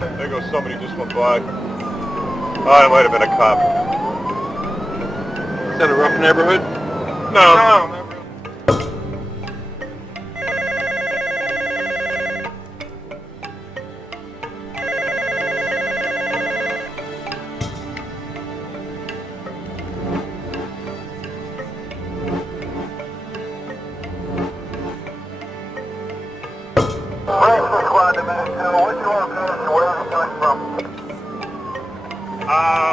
There goes somebody just went by. Oh, it might have been a cop. Is that a rough neighborhood? No.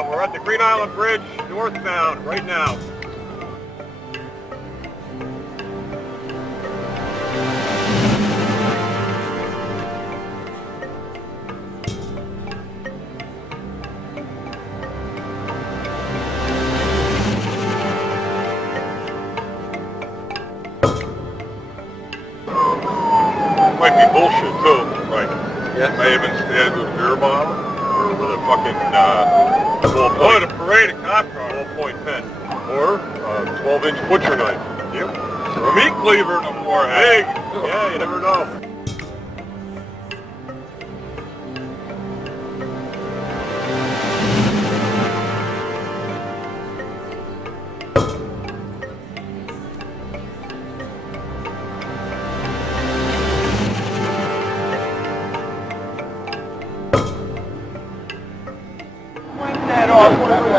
We're at the Green Island Bridge, northbound, right now. Might be bullshit too, like, may have been stabbed with a beer bottle, or with a fucking, or a parade of cop car, 12.10, or a 12-inch butcher knife. Yep. Or a meat cleaver no more. Hey, yeah, you never know.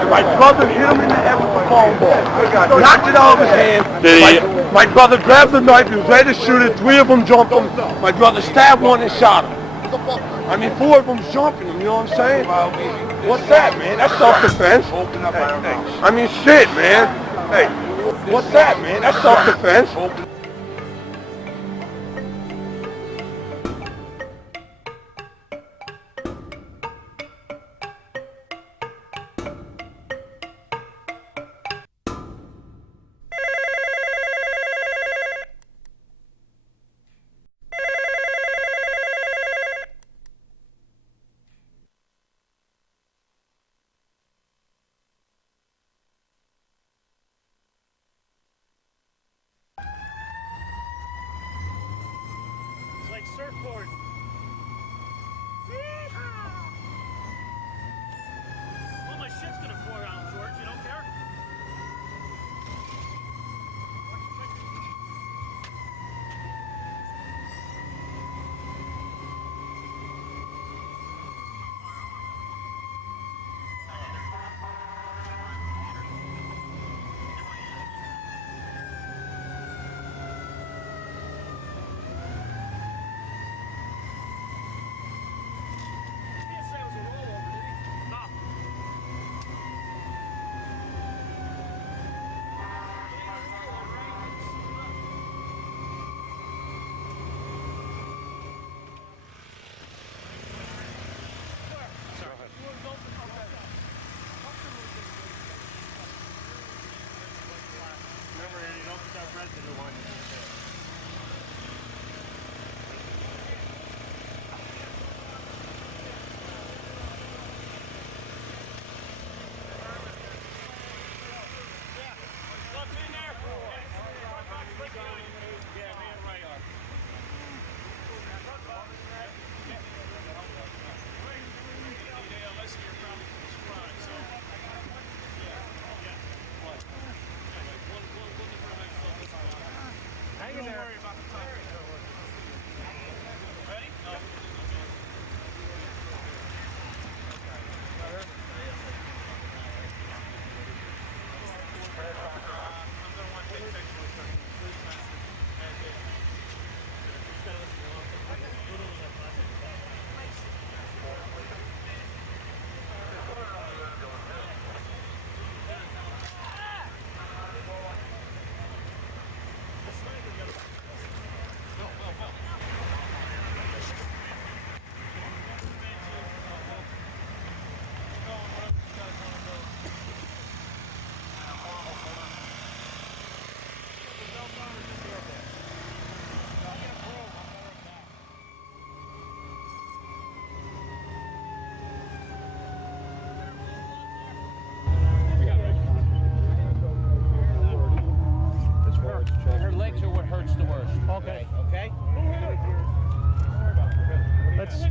My brother hit him in the head with the phone ball. Knocked it out of his hand. Did he? My brother grabbed the knife. He was ready to shoot it. 3 of them jumped him. My brother stabbed one and shot him. I mean, 4 of them jumping him. You know what I'm saying? What's that, man? That's self-defense. I mean, shit, man. Hey, what's that, man? That's self-defense.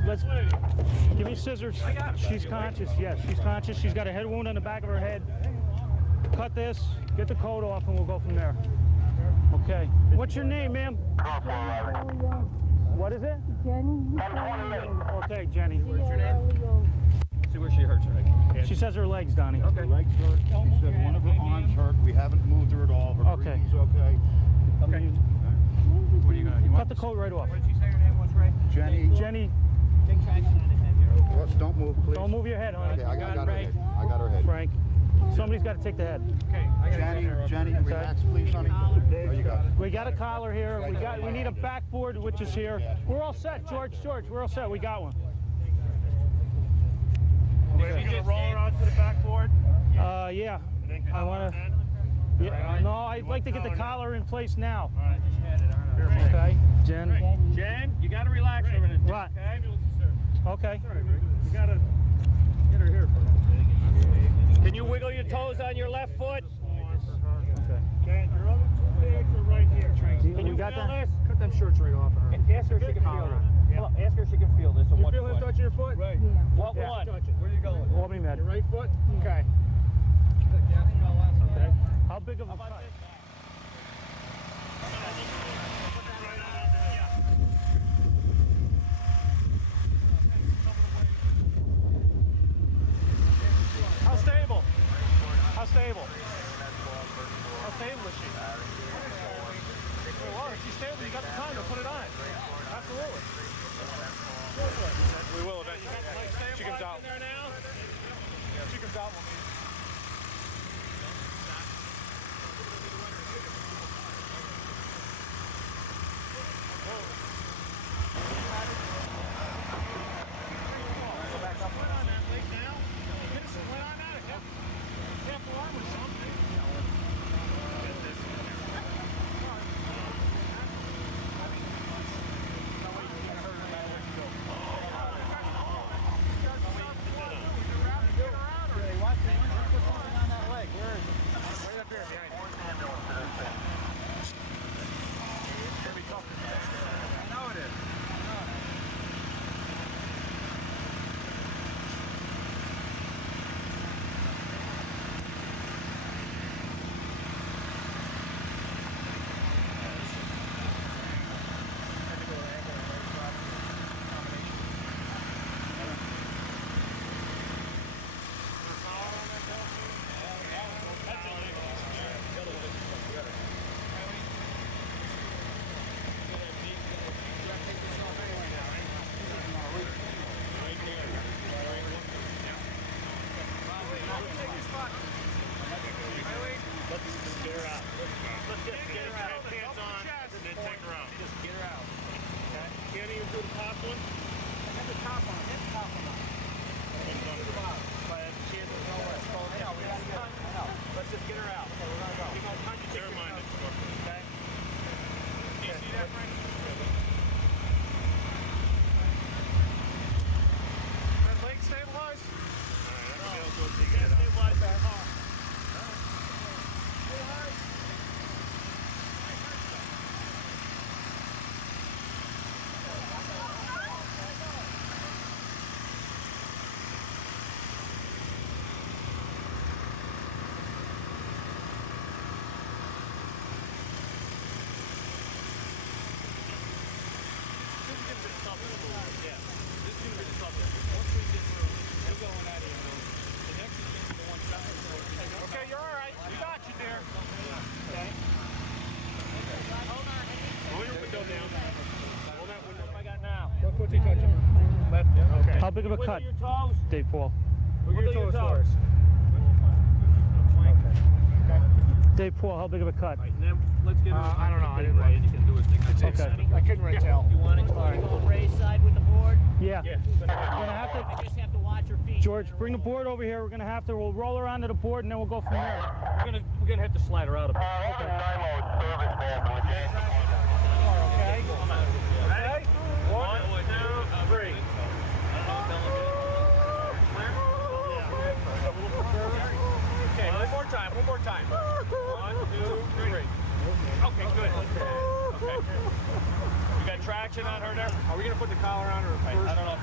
let's give me scissors. She's conscious. Yes, she's conscious. She's got a head wound on the back of her head. Cut this, get the coat off, and we'll go from there. Okay. What's your name, ma'am? What is it? Jenny. Okay, Jenny. What's your name? See where she hurts her leg. She says her legs, Donnie. Okay. Her legs hurt. She said one of her arms hurt. We haven't moved her at all. Her Okay. breathing's okay. Okay. What are you gonna? Cut the coat right off. What did she say her name was, Ray? Jenny. Jenny, Take traction on his head here. Let's don't move, please. don't move your head, honey. Okay, I got her head. I got her head. Frank, somebody's got to take the head. Okay. Jenny, relax, please, honey. There you go. We got a collar here. We need a backboard, which is here. We're all set, George. We're all set. We got one. Are you gonna roll her onto the backboard? Yeah. I want to. Yeah. No, I'd like to get the collar in place now. All right, just hand it on. Okay, Jen. Jen, you gotta relax for a minute. What? Okay? Okay. You gotta get her here. Can you wiggle your toes on your left foot? Okay, your other two legs are right here. Can you got feel that? this? Cut them shirts right off of her. Ask her if she can feel it. Hold on, ask her if she can feel this on You one feel him foot. touching your foot? Right. Yeah. What Yeah. one? Where are you going? Albany Med. Your right foot? Okay. Okay. How big of a cut? How stable? How stable? How stable is she? Well, if she's stable, you got the time to put it on. Absolutely. We will eventually. She comes out. She comes out. Okay, you're all right. We got you there. Okay. Roll your window down. Roll that window. What I got now? What foot's he touching? Left. Okay. How big of a Wiggle cut, your toes. Dave Paul? Wiggle your toes. Dave Paul, how big of a cut? And then let's get her. I don't know. I didn't write. You can do his thing. Okay. I couldn't really tell. You want it to go raised side with the board? Yeah. Yeah. We're gonna have I to. just have to watch your feet. George, bring the board over here. We're gonna have to. We'll roll her onto the board and then we'll go from there. We're gonna have to slide her out a bit. Okay. Ready? 1, 2, 3. Okay, one more time. 1, 2, 3. Okay, good. Okay. You got traction on her there? Are we gonna put the collar on her first? I don't know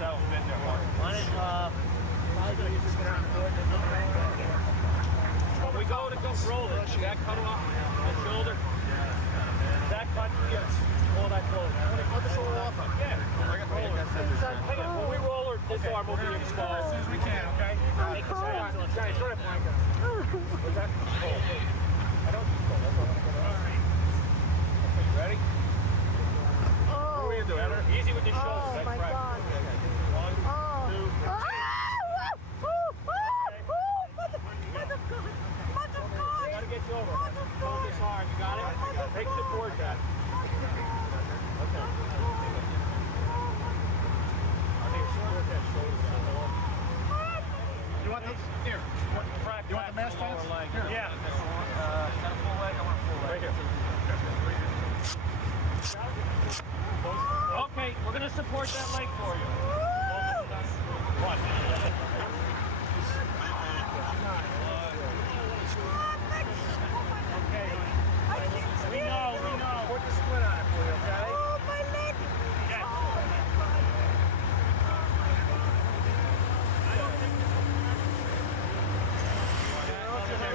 that cut off the shoulder? That cut, yes. All that close. Cut the shoulder off. Yeah. I got roller. Hang on. When we roll her, this arm will be exposed. As soon as we can, okay? Make the squat. Okay, sort of blank out. What's that? Oh, okay. I don't just go. That's all I'm going to do. All right. Okay, you ready? What are you doing? Easy with the shoulders. Oh my God. Okay. 1, 2, 3. Motherfucker! Gotta get you over. Hold this hard. You got it? Take support that. Okay. I think support that shoulder down. You want this? Here. You want the mask fence? Here. Yeah. Got a full leg? I want a full leg. Right here. Okay, we're gonna support that leg for you. What? Okay. We know. Put the split on it for you, okay? Oh, my leg! Yes.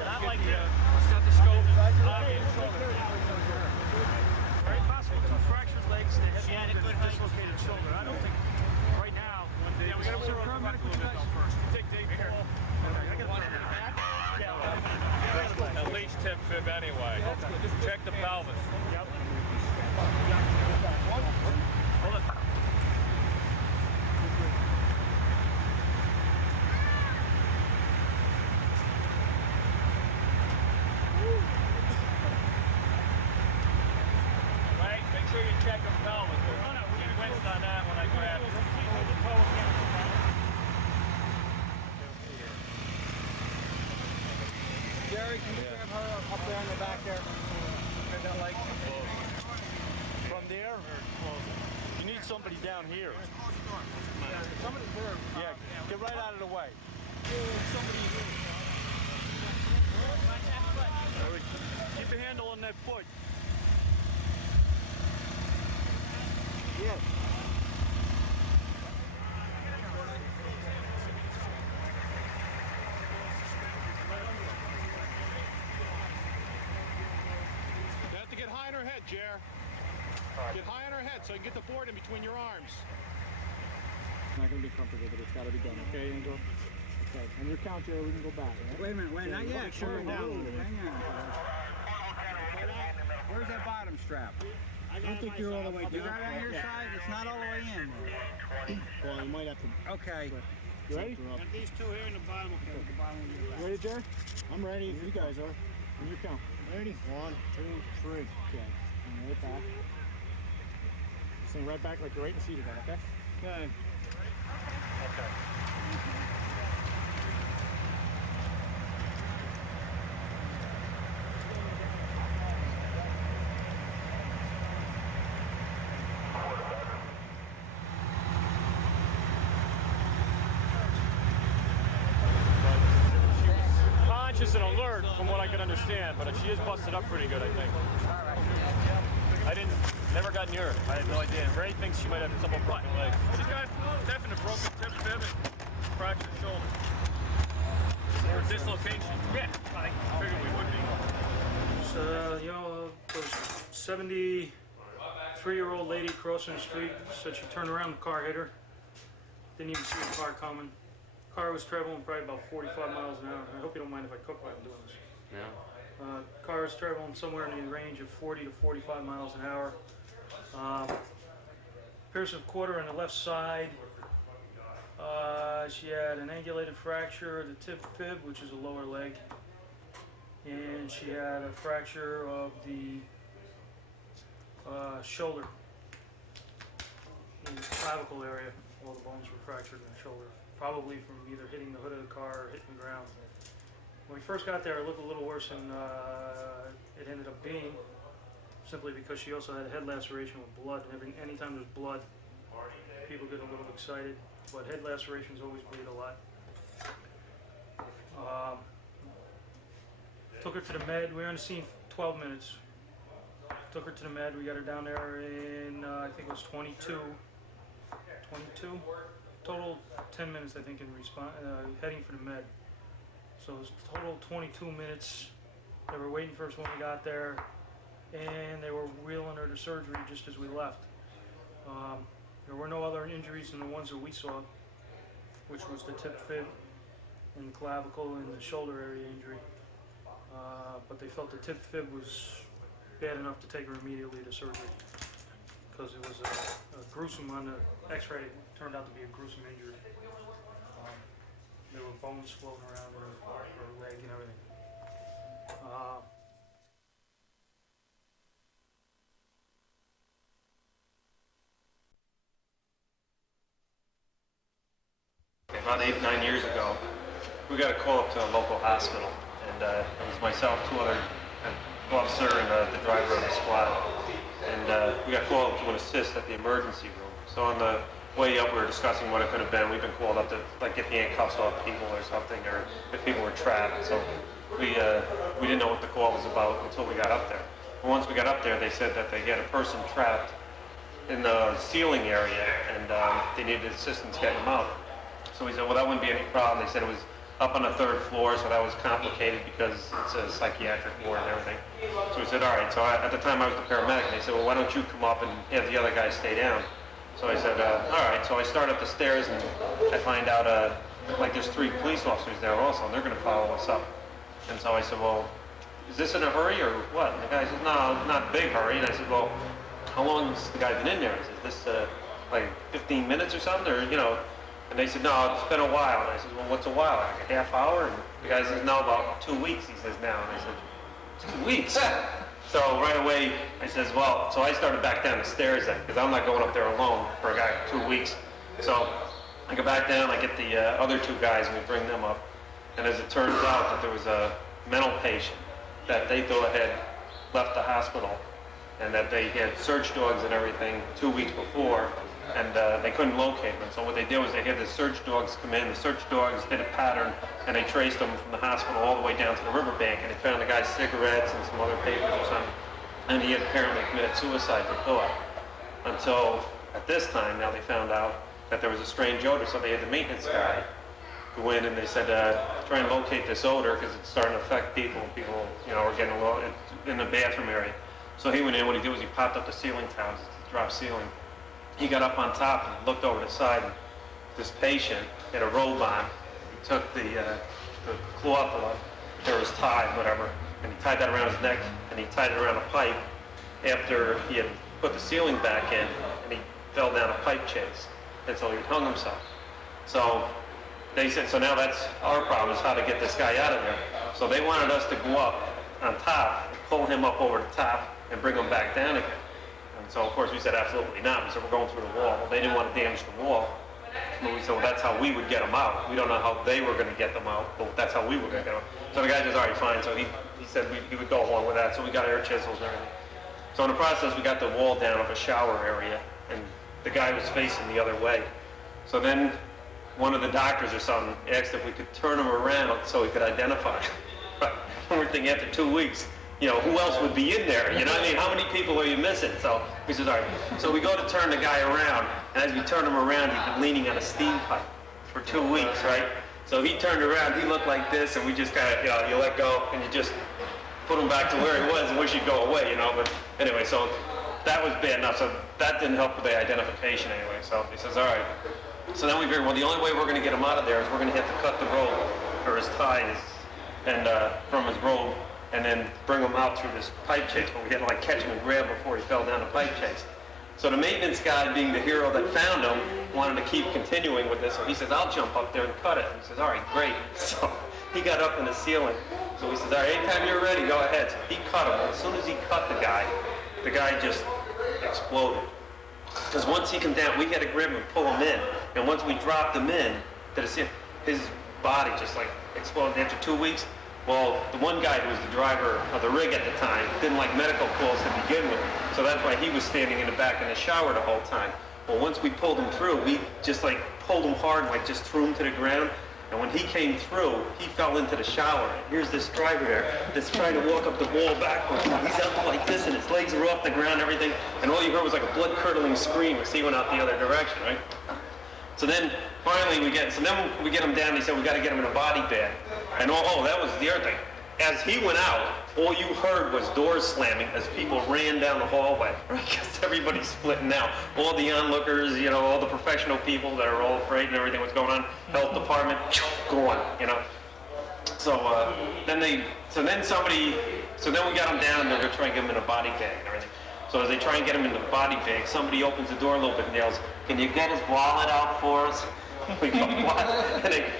Not like that. Stethoscope. Very possible 2 fractured legs. They had a dislocated shoulder. I don't think right now. Yeah, we gotta work on back a little bit though first. Take Dave here. I got one in the back. At least 10 fib anyway. Check the pelvis. Yep. Hold it. Right, make sure you check the pelvis. No, we get winced on that when I grab it. Jerry, can you grab her up there in the back there? Grab that leg. From there? You need somebody down here. Somebody's there. Yeah, get right out of the way. Keep your handle on that foot. Yeah. You have to get high on her head, Jer. Get high on her head so you can get the board in between your arms. It's not going to be comfortable, but it's got to be done. Okay, Angel? Okay. On your count, Jerry, we can go back. Right? Wait a minute, not yet. Sure, down. Hang on. Where's that bottom strap? I don't think you're all the way down. You got it on your side? It's not all the way in. Well, you might have to. Okay. You ready? And these two here in the bottom, okay, the bottom of your back. Ready, Jerry? I'm ready. You guys are. On your count. Ready? 1, 2, 3. Okay. And right back. Sing right back like you're right in the seat again, okay? Okay. Conscious and alert from what I could understand, but she is busted up pretty good, I think. Never got near her. I had no idea. Ray thinks she might have some broken legs. She's got definite broken tip fib and fractured shoulder. Or dislocation. Yeah, I figured we would be. The 73-year-old lady crossing the street said she turned around, the car hit her. Didn't even see the car coming. Car was traveling probably about 45 miles an hour. I hope you don't mind if I cook while I'm doing this. Yeah. Car is traveling somewhere in the range of 40 to 45 miles an hour. Piercing quarter on the left side. She had an angulated fracture of the tib fib, which is a lower leg. And she had a fracture of the shoulder. In the clavicle area, all the bones were fractured in the shoulder. Probably from either hitting the hood of the car or hitting the ground. When we first got there, it looked a little worse than it ended up being, simply because she also had a head laceration with blood. And anytime there's blood, people get a little excited. But head lacerations always bleed a lot. Took her to the med. We were on the scene 12 minutes. Took her to the med. We got her down there in, I think it was 22. Total 10 minutes, I think, in heading for the med. So it was total 22 minutes They were waiting for us when we got there, and they were wheeling her to surgery just as we left. There were no other injuries than the ones that we saw, which was the tip fib and the clavicle and the shoulder area injury. But they felt the tip fib was bad enough to take her immediately to surgery because it was a gruesome, on the x-ray, it turned out to be a gruesome injury. There were bones floating around her leg and everything. About 8, 9 years ago, we got a call up to a local hospital, and it was myself, two other, an officer, and the driver of the squad. And we got called up to assist at the emergency room. So on the way up, we were discussing what it could have been. We've been called up to like get handcuffs off people or something, or if people were trapped. So we didn't know what the call was about until we got up there. And once we got up there, they said that they had a person trapped in the ceiling area, and they needed assistance getting them out. So we said, well, that wouldn't be any problem. They said it was up on the 3rd floor, so that was complicated because it's a psychiatric ward and everything. So we said, all right. So at the time I was the paramedic, and they said, well, why don't you come up and have the other guys stay down? So I said, all right. So I start up the stairs, and I find out like there's 3 police officers there also, and they're going to follow us up. And so I said, well, is this in a hurry or what? And the guy says, no, not a big hurry. And I said, well, how long has the guy been in there? Is this like 15 minutes or something, or, you know? And they said, no, it's been a while. And I said, well, what's a while? Like a half hour? And the guy says, no, about 2 weeks, he says now. And I said, 2 weeks? So right away, I says, well, so I started back down the stairs then, because I'm not going up there alone for a guy 2 weeks. So I go back down, I get the other 2 guys, and we bring them up. And as it turns out that there was a mental patient that they thought had left the hospital, and that they had search dogs and everything 2 weeks before, and they couldn't locate them. So what they did was they had the search dogs come in. The search dogs did a pattern, and they traced them from the hospital all the way down to the riverbank, and they found the guy's cigarettes and some other papers or something. And he had apparently committed suicide, they thought. Until at this time, now they found out that there was a strange odor, so they had the maintenance guy go in, and they said, try and locate this odor because it's starting to affect people. People, you know, are getting a little in the bathroom area. So he went in. What he did was he popped up the ceiling tiles, the drop ceiling. He got up on top and looked over the side, and this patient had a robe on. He took the cloth off, there was tie, whatever, and he tied that around his neck, and he tied it around a pipe after he had put the ceiling back in, and he fell down a pipe chase, and so he hung himself. So they said, so now that's our problem, is how to get this guy out of there. So they wanted us to go up on top, pull him up over the top, and bring him back down again. So, of course, we said absolutely not. We said, we're going through the wall. Well, they didn't want to damage the wall. But we said, well, that's how we would get them out. We don't know how they were going to get them out, but that's how we were going to get them out. So the guy says, all right, fine. So he said he would go along with that. So we got air chisels and everything. So in the process, we got the wall down of a shower area, and the guy was facing the other way. So then one of the doctors or something asked if we could turn him around so he could identify. And we're thinking after 2 weeks, you know, who else would be in there? You know what I mean? How many people are you missing? So he says, all right. So we go to turn the guy around, and as we turn him around, he'd been leaning on a steam pipe for 2 weeks, right? So he turned around, he looked like this, and we just kind of, you know, you let go, and you just put him back to where he was and wish he'd go away, you know? But anyway, so that was bad enough. So that didn't help with the identification anyway. So he says, all right. So then we figured, well, the only way we're going to get him out of there is we're going to have to cut the rope or his ties and from his robe, and then bring him out through this pipe chase. But we had to like catch him and grab him before he fell down the pipe chase. So the maintenance guy, being the hero that found him, wanted to keep continuing with this. So he says, I'll jump up there and cut it. And he says, all right, great. So he got up in the ceiling. So he says, all right, anytime you're ready, go ahead. So he cut him. And as soon as he cut the guy just exploded. Because once he came down, we had to grab him and pull him in. And once we dropped him in, his body just like exploded. After 2 weeks, well, the one guy who was the driver of the rig at the time didn't like medical calls to begin with. So that's why he was standing in the back in the shower the whole time. Well, once we pulled him through, we just like pulled him hard and like just threw him to the ground. And when he came through, he fell into the shower. Here's this driver there that's trying to walk up the wall backwards. He's up like this, and his legs are off the ground and everything. And all you heard was like a blood-curdling scream as he went out the other direction, right? So then finally we get him down. He said, we got to get him in a body bag. And that was the other thing. As he went out, all you heard was doors slamming as people ran down the hallway, right? Because everybody's splitting out. All the onlookers, you know, all the professional people that are all afraid and everything what's going on, health department, gone, you know. So then we got them down and they're going to try and get them in a body bag and everything. So as they try and get him in the body bag, somebody opens the door a little bit and yells, "Can you get his wallet out for us?" We go, "What?"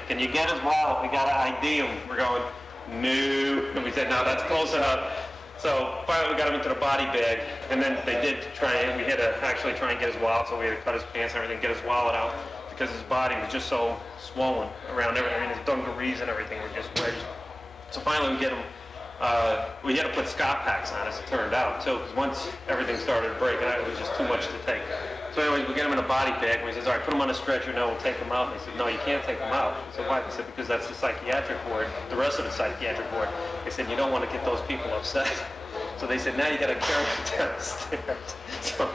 "Can you get his wallet? We got to ID him." We're going, "No." And we said, "No, that's close enough." So finally we got him into the body bag, and then they did try and, we had to actually try and get his wallet, so we had to cut his pants and everything, get his wallet out, because his body was just so swollen around everything. I mean, his dungarees and everything were just wedged. So finally we get him, we had to put Scott packs on us, it turned out, too, because once everything started breaking out, it was just too much to take. So anyways, we get him in a body bag, and he says, "All right, put him on a stretcher, now we'll take him out." And he said, "No, you can't take him out." I said, "Why?" He said, "Because that's the psychiatric ward, the rest of the psychiatric ward." He said, "You don't want to get those people upset." So they said, "Now you got to carry him downstairs." So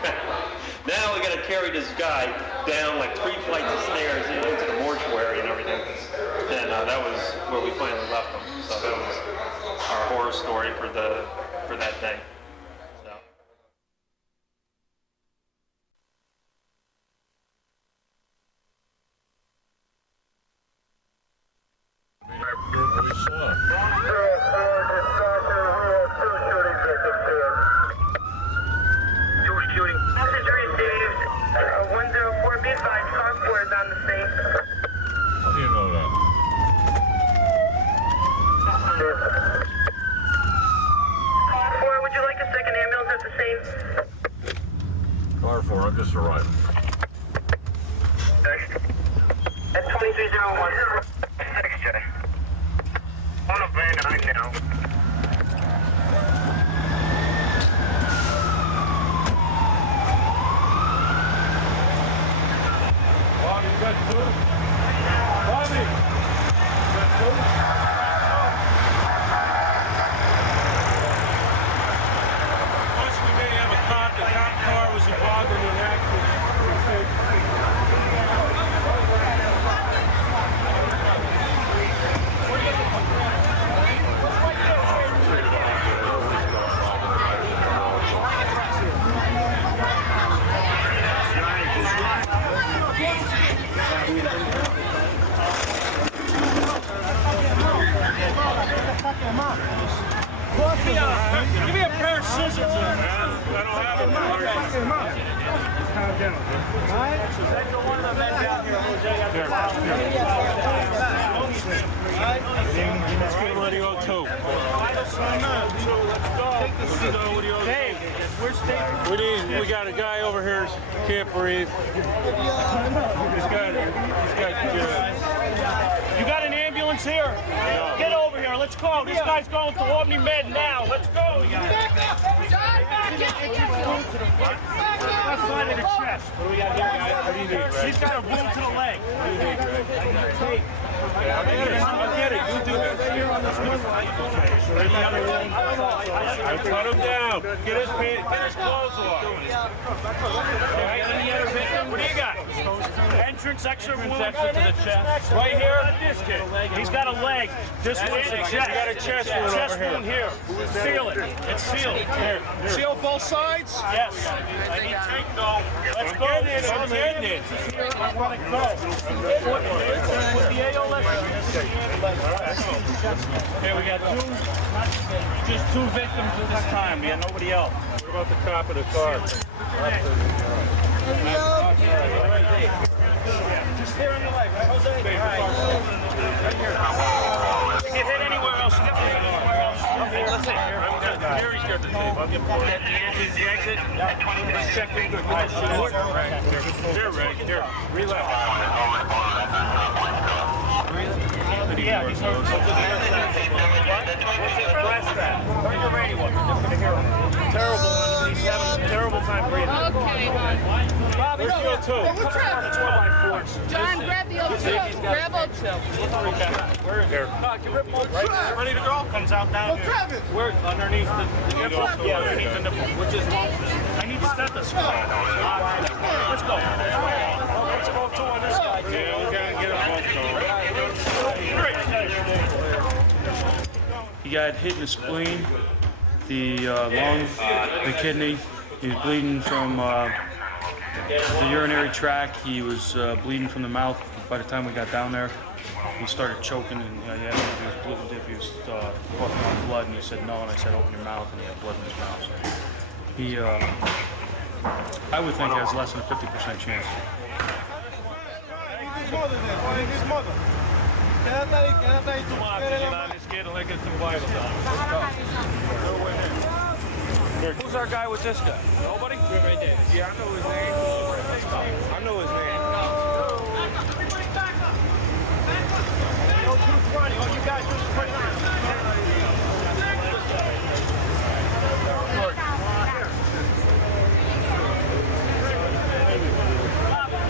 now we got to carry this guy down like 3 flights of stairs into the mortuary and everything. And that was where we finally left him. So that was our horror story for that day. Car 4, I'm just arriving. That's 2301. Thanks, Jay. On a van 9 now. Bobby, you got two? Bobby! You got two? The cop car was involved in an accident. Give me a pair of scissors. I don't have them. Calm down. One of the men down here. Let's get ready on 2. Dave, where's Dave? We got a guy over here can't breathe. You got an ambulance here? Get over here. Let's go. This guy's going to Albany Med now. Let's go. Left side of the chest. What do we got here, guys? What do you need, Greg? He's got a wound to the leg. What do you need, Greg? I need tape. Okay, I'll get it. You do it. Any other wound? I cut him down. Get his clothes off. Okay, any other victim? What do you got? Entrance, extra wound. Extra to the chest. Right here. He's got a leg. This one's a chest. You got a chest wound over here. Chest wound here. Seal it. It's sealed. Here. Seal both sides? Yes. I need tape though. Let's go. I'm getting it. I want to go. With the AOS. Okay, we got just two victims at this time. We got nobody else. What about the cop of the car? Just here on the leg, right, Jose? Right here. Get hit anywhere else. Get hit anywhere else. Let's see. Gary's got the tape. I'll get more. At the entrance, the exit. Let's check in good. Here, Ray. Here. Relax. Yeah, he's hurt. Turn your radio up. Terrible. He's having a terrible time breathing. Okay. Bobby, where's the O2? What's up? John, grab the O2. Grab O2. Where is there? Right. Ready to go? Comes out down here. Grab it. Where? Underneath the nipple? Yeah, underneath the nipple. Which is I need to stethoscope. Let's go. Let's go O2 on this guy. Yeah, we gotta get him both going. You got hit in the spleen, the lung, the kidney. He was bleeding from the urinary tract. He was bleeding from the mouth. By the time we got down there, he started choking, and he asked if he was coughing on blood, and he said no, and I said open your mouth, and he had blood in his mouth. So he, I would think, has less than a 50% chance. Who's our guy with this guy? Nobody? Right there. Yeah, I know his name. I know his name. Who's running? Oh, you guys just put it on.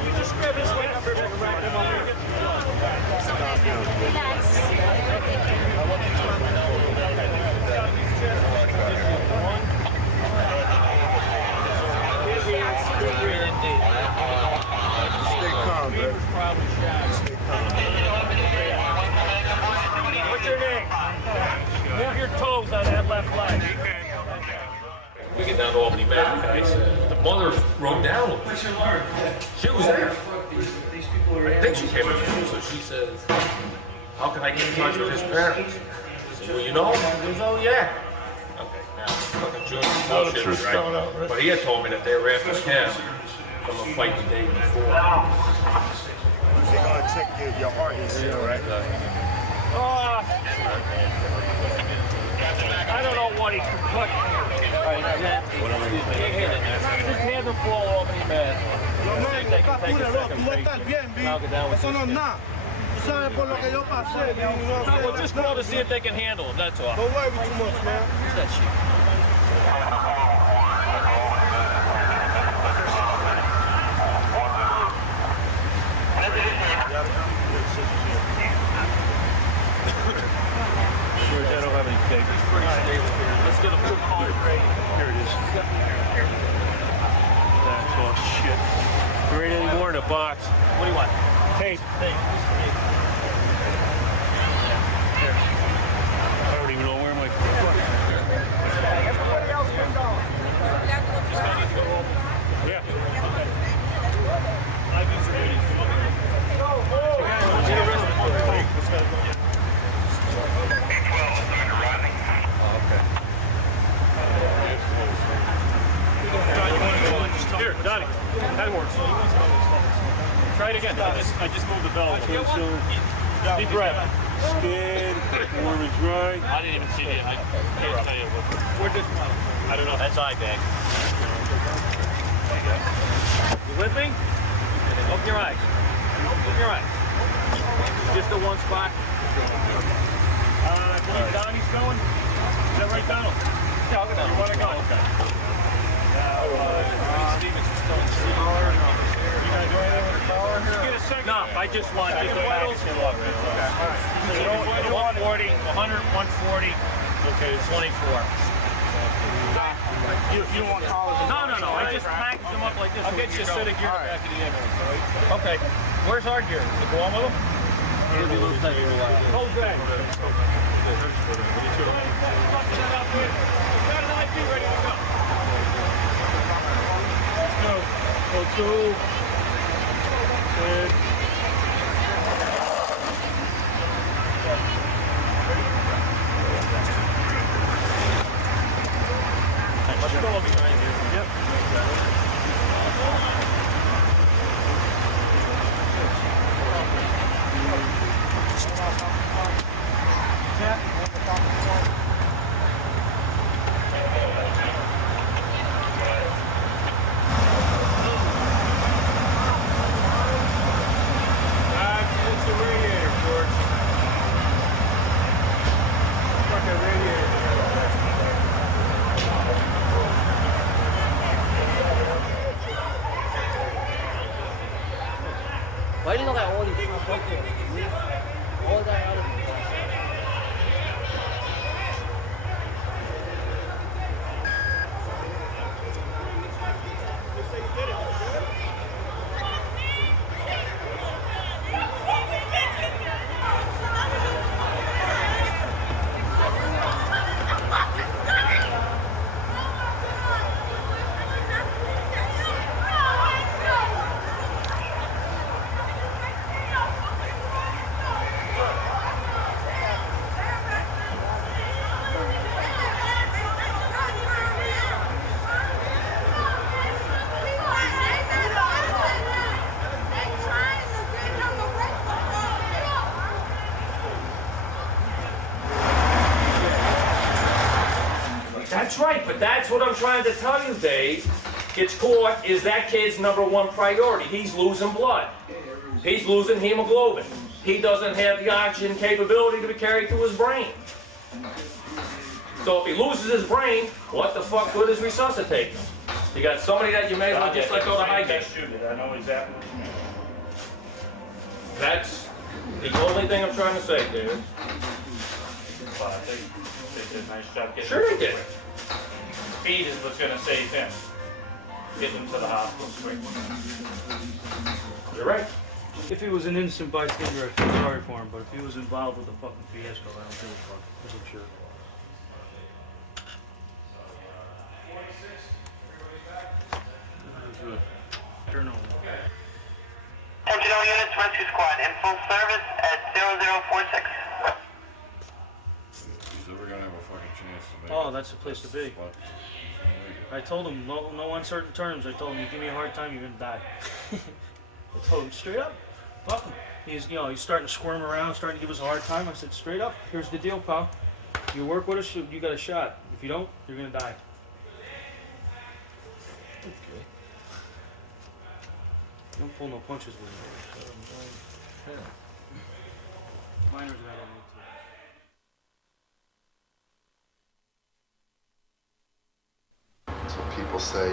You just grab his way up here and wrap him up here. Stay calm, man. Stay calm. What's your name? Move your toes on that left leg. We get down to Albany, Mass, guys. The mother wrote down. She was there. I think she came in, so she says, how can I get in touch with his parents? I said, well, you know? He goes, oh, yeah. Okay, now, fucking George bullshit, right? But he had told me that they were after him from a fight the day before. They're gonna check your heart and shit, right? I don't know what he could put. Just hand him full Albany, man. Eso no es nada. Tú sabes por lo que yo pasé. Well, just call to see if they can handle him, that's all. Don't worry too much, man. What's that shit? George, I don't have any tape. He's pretty stable here. Let's get a full call rate. Here it is. That's all shit. There ain't any more in the box. What do you want? Tape. Tape. Here. I don't even know where my... Everybody else been going. Yeah. IVs are ready. Get arrested for it. Here, Donnie. That works. Try it again. I just moved the bell. Deep breath. Skin, warm and dry. I didn't even see it. I can't tell you what. Where did? I don't know. That's eye bag. You with me? Open your eyes. Open your eyes. Just the one spot. I believe Donnie's going. Is that right, Donald? Yeah, I'll go down. You want to go? Okay. Stevens is still in the collar. You gonna do anything with the collar here? Get a second. No, I just want to get the package still up. Okay. 140, 100, 140. Okay, 24. You don't want collars? No. I just package them up like this. I'll get you a set of gear in the back of the ambulance, all right? Okay. Where's our gear? Does it go on with them? Hold that. Got an IP ready to go. Let's go. And... Let's go behind you. Yep. It's the radiator, George. Fucking radiator. Why do you look at all these people? All that out of That's right, but that's what I'm trying to tell you, Dave. Gets caught is that kid's #1 priority. He's losing blood. He's losing hemoglobin. He doesn't have the oxygen capability to be carried through his brain. So if he loses his brain, what the fuck good is resuscitating him? You got somebody that you may as well just let go to hygiene. I know exactly what you mean. That's the only thing I'm trying to say, David. But I think they did a nice job getting Sure him they did. quick. Speed is what's gonna save him. Getting him to the hospital quick. You're right. If he was an innocent bystander, I feel sorry for him, but if he was involved with a fucking fiasco, I don't give a fuck. That's for sure. Turnover. Attention all units, rescue squad in full service at 0046. He's never gonna have a fucking chance to make Oh, that's the place to be. I told him, no uncertain terms. I told him, you give me a hard time, you're gonna die. I told him straight up, fuck him. He's starting to squirm around, starting to give us a hard time. I said, straight up, here's the deal, pal. You work with us, you got a shot. If you don't, you're gonna die. Okay. Don't pull no punches with me. Miners got to So people say,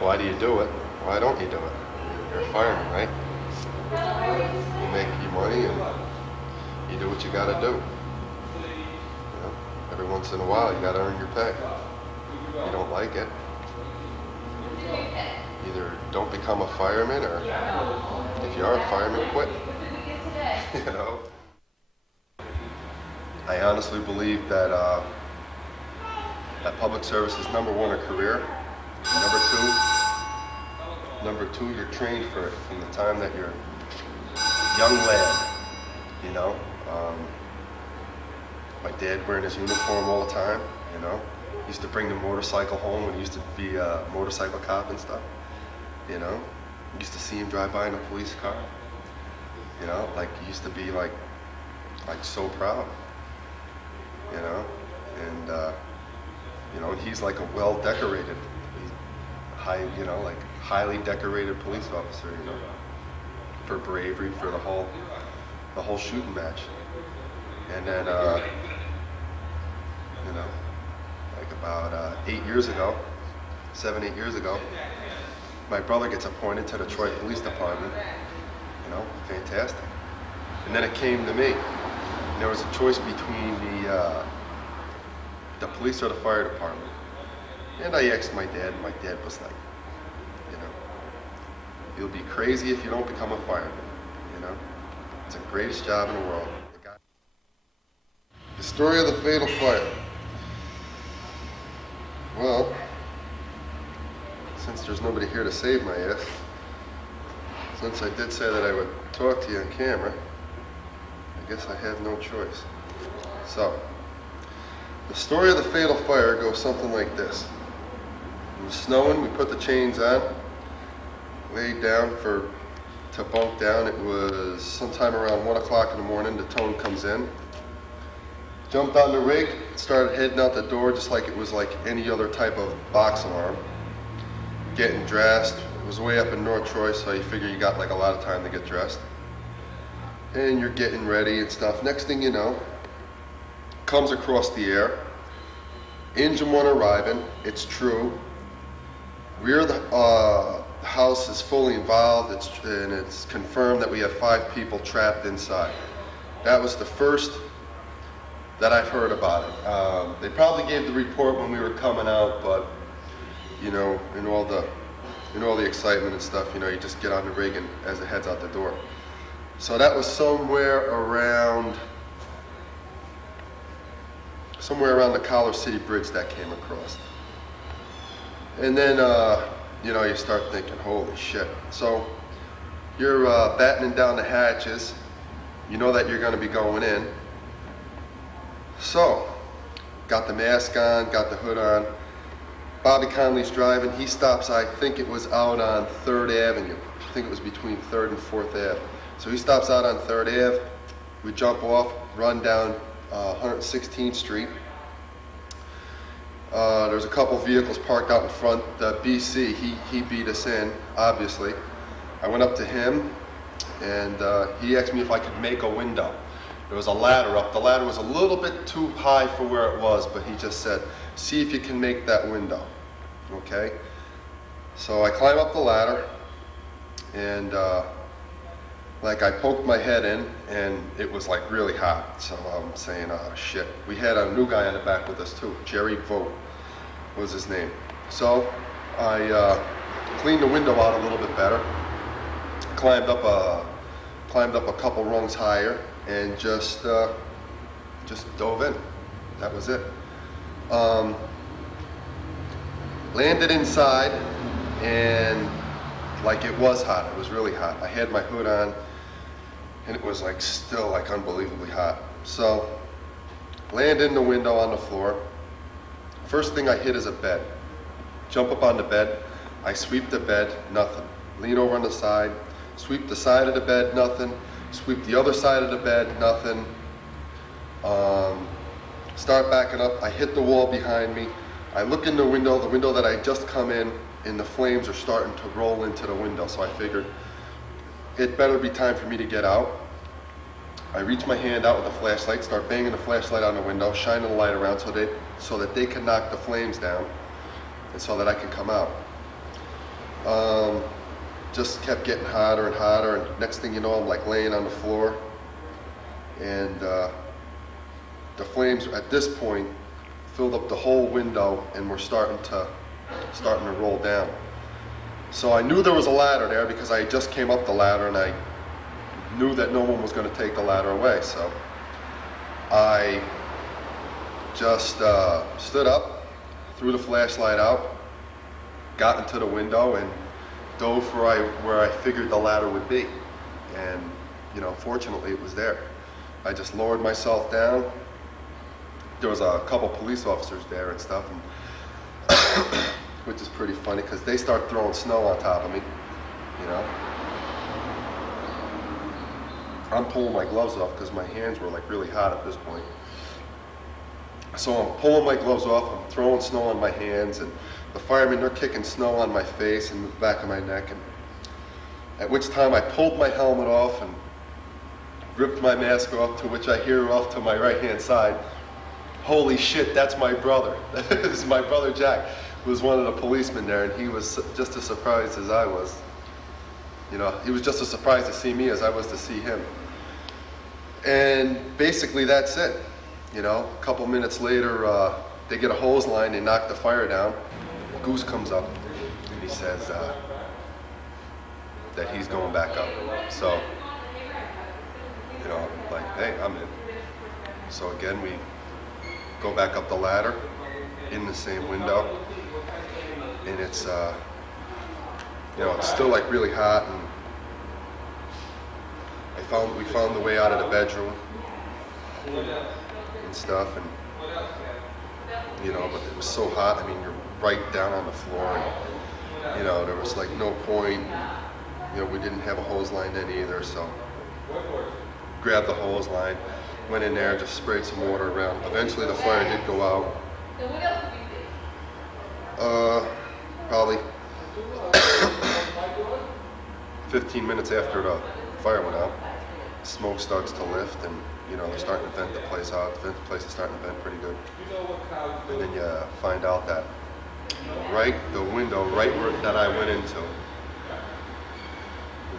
why do you do it? Why don't you do it? You're a fireman, right? You make your money and you do what you gotta do. You know, every once in a while you gotta earn your pay. If you don't like it, either don't become a fireman or if you are a fireman, quit. You know? I honestly believe that that public service is #1 a career. Number two, you're trained for it from the time that you're a young lad. You know, my dad wearing his uniform all the time. You know, used to bring the motorcycle home when he used to be a motorcycle cop and stuff. You know, used to see him drive by in a police car. You know, like he used to be like so proud. You know, and you know, he's like a well-decorated, highly decorated police officer. You know, for bravery, for the whole shooting match. And then, you know, like about 8 years ago, 7, 8 years ago, my brother gets appointed to the Detroit Police Department. You know, fantastic. And then it came to me. And there was a choice between the police or the fire department. And I asked my dad, and my dad was like, you know, you'll be crazy if you don't become a fireman. You know, it's the greatest job in the world. The story of the fatal fire. Well, since there's nobody here to save my ass, since I did say that I would talk to you on camera, I guess I have no choice. So, the story of the fatal fire goes something like this. It was snowing, we put the chains on, laid down to bunk down. It was sometime around 1 o'clock in the morning, the tone comes in. Jumped on the rig, started heading out the door just like it was like any other type of box alarm. Getting dressed. It was way up in North Troy, so you figure you got like a lot of time to get dressed. And you're getting ready and stuff. Next thing you know, comes across the air. Engine 1 arriving, it's true. Rear of the house is fully involved, and it's confirmed that we have 5 people trapped inside. That was the first that I've heard about it. They probably gave the report when we were coming out, but you know, in all the excitement and stuff, you know, you just get on the rig and as it heads out the door. So that was somewhere around the Culver City Bridge that came across. And then, you know, you start thinking, holy shit. So you're battening down the hatches. You know that you're going to be going in. So, got the mask on, got the hood on. Bobby Conley's driving. He stops, I think it was out on 3rd Avenue. I think it was between 3rd and 4th Ave. So he stops out on 3rd Ave. We jump off, run down 116th Street. There was a couple vehicles parked out in front. BC, he beat us in, obviously. I went up to him, and he asked me if I could make a window. There was a ladder up. The ladder was a little bit too high for where it was, but he just said, see if you can make that window, okay? So I climb up the ladder, and like I poked my head in, and it was like really hot. So I'm saying, oh shit. We had a new guy on the back with us too, Jerry Vogt was his name. So I cleaned the window out a little bit better, climbed up a couple rungs higher, and just dove in. That was it. Landed inside, and like it was hot. It was really hot. I had my hood on, and it was like still like unbelievably hot. So land in the window on the floor. First thing I hit is a bed. Jump up on the bed. I sweep the bed, nothing. Lean over on the side, sweep the side of the bed, nothing. Sweep the other side of the bed, nothing. Start backing up. I hit the wall behind me. I look in the window that I just come in, and the flames are starting to roll into the window. So I figured it better be time for me to get out. I reach my hand out with a flashlight, start banging the flashlight on the window, shining the light around so that they can knock the flames down, and so that I can come out. Just kept getting hotter and hotter, and next thing you know, I'm like laying on the floor, and the flames at this point filled up the whole window, and were starting to roll down. So I knew there was a ladder there because I just came up the ladder, and I knew that no one was going to take the ladder away. So I just stood up, threw the flashlight out, got into the window, and dove where I figured the ladder would be. And, you know, fortunately it was there. I just lowered myself down. There was a couple police officers there and stuff, and which is pretty funny because they start throwing snow on top of me, you know. I'm pulling my gloves off because my hands were like really hot at this point. So I'm pulling my gloves off, I'm throwing snow on my hands, and the firemen, they're kicking snow on my face and the back of my neck, and at which time I pulled my helmet off and ripped my mask off, to which I hear off to my right-hand side, holy shit, that's my brother. This is my brother Jack, who was one of the policemen there, and he was just as surprised as I was. You know, he was just as surprised to see me as I was to see him. And basically that's it. You know, a couple minutes later, they get a hose line, they knock the fire down. Goose comes up, and he says that he's going back up. So, you know, I'm like, hey, I'm in. So again, we go back up the ladder in the same window, and it's, you know, it's still like really hot, and we found the way out of the bedroom and stuff, and you know, but it was so hot. I mean, you're right down on the floor, and you know, there was like no point. You know, we didn't have a hose line then either, so grabbed the hose line, went in there, just sprayed some water around. Eventually, the fire did go out. Probably 15 minutes after the fire went out, smoke starts to lift, and you know, they're starting to vent the place out. The place is starting to vent pretty good. And then you find out that the window that I went into,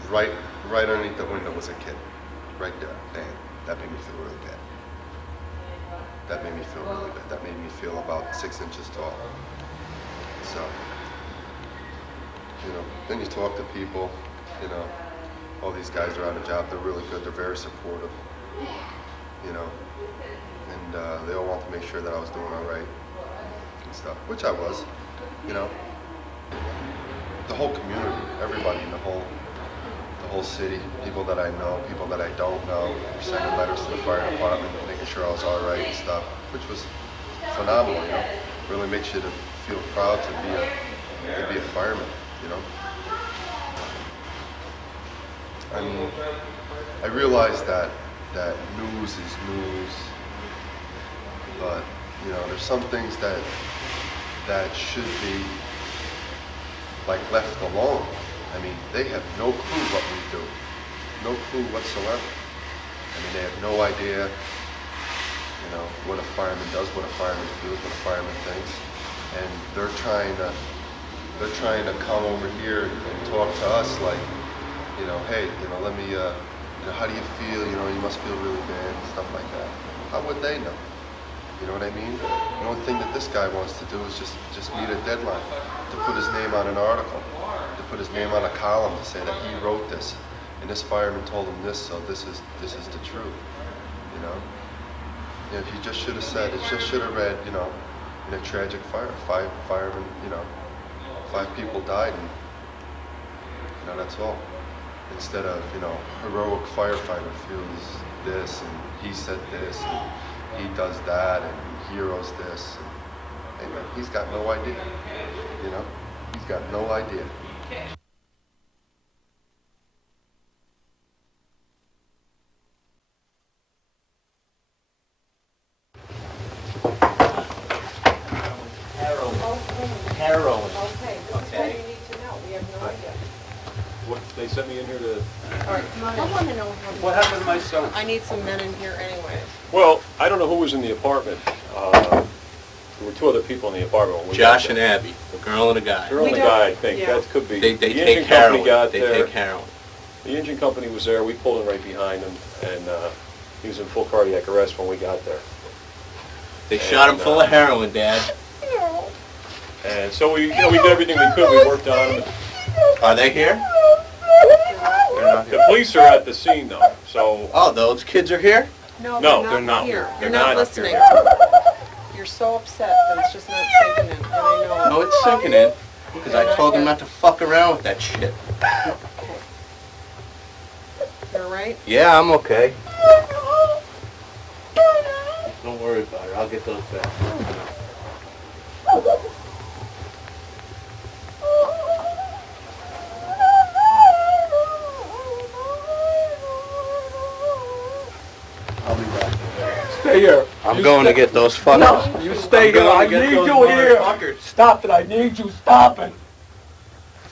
right underneath the window was a kid. Right there. Damn, that made me feel really bad. That made me feel really bad. That made me feel about 6 inches tall. So, you know, then you talk to people, you know, all these guys are on a job, they're really good, they're very supportive, you know, and they all want to make sure that I was doing all right and stuff, which I was, you know. The whole community, everybody in the whole city, people that I know, people that I don't know, sending letters to the fire department, making sure I was all right and stuff, which was phenomenal, you know. Really makes you to feel proud to be a fireman, you know. I mean, I realize that news is news, But, you know, there's some things that should be, like, left alone. I mean, they have no clue what we do. No clue whatsoever. I mean, they have no idea, you know, what a fireman does, what a fireman feels, what a fireman thinks. And they're trying to come over here and talk to us like, you know, hey, you know, let me, you know, how do you feel? You know, you must feel really bad and stuff like that. How would they know? You know what I mean? The only thing that this guy wants to do is just meet a deadline, to put his name on an article, to put his name on a column, to say that he wrote this, and this fireman told him this, so this is the truth. You know? Yeah, he just should have said, it just should have read, you know, in a tragic fire, 5 firemen, you know, 5 people died, and you know, that's all. Instead of, you know, heroic firefighter feels this, and he said this, and he does that, and heroes this. And, hey man, he's got no idea. You know, he's got no idea. Heroin. Okay, this is what you need to know. We have no idea. What, they sent me in here to... All right, come on in. I want to know What happened to my son? I need some men in here anyway. Well, I don't know who was in the apartment. There were 2 other people in the apartment. When we Josh got and there. Abby, the girl and the guy. Girl and the guy, I think. Yeah. That could be. They The take engine heroin. company got They there. take heroin. The engine company was there. We pulled in right behind him, and he was in full cardiac arrest when we got there. They shot him full of heroin, Dad. And so we, you know, we did everything we could. We worked on him. Are they here? They're not here. The police are at the scene, though. So. Oh, those kids are here? No, No, they're not here. You're They're not not listening. here. You're so upset that it's just not sinking in. And I know. No, it's sinking in. Because I told them not to fuck around with that shit. You're all right? Yeah, I'm okay. Don't worry about it. I'll get those back. I'll be back. Stay here. I'm going to get those fuckers. No, you stay here. I need you here. Stop it. I need you. Stop it.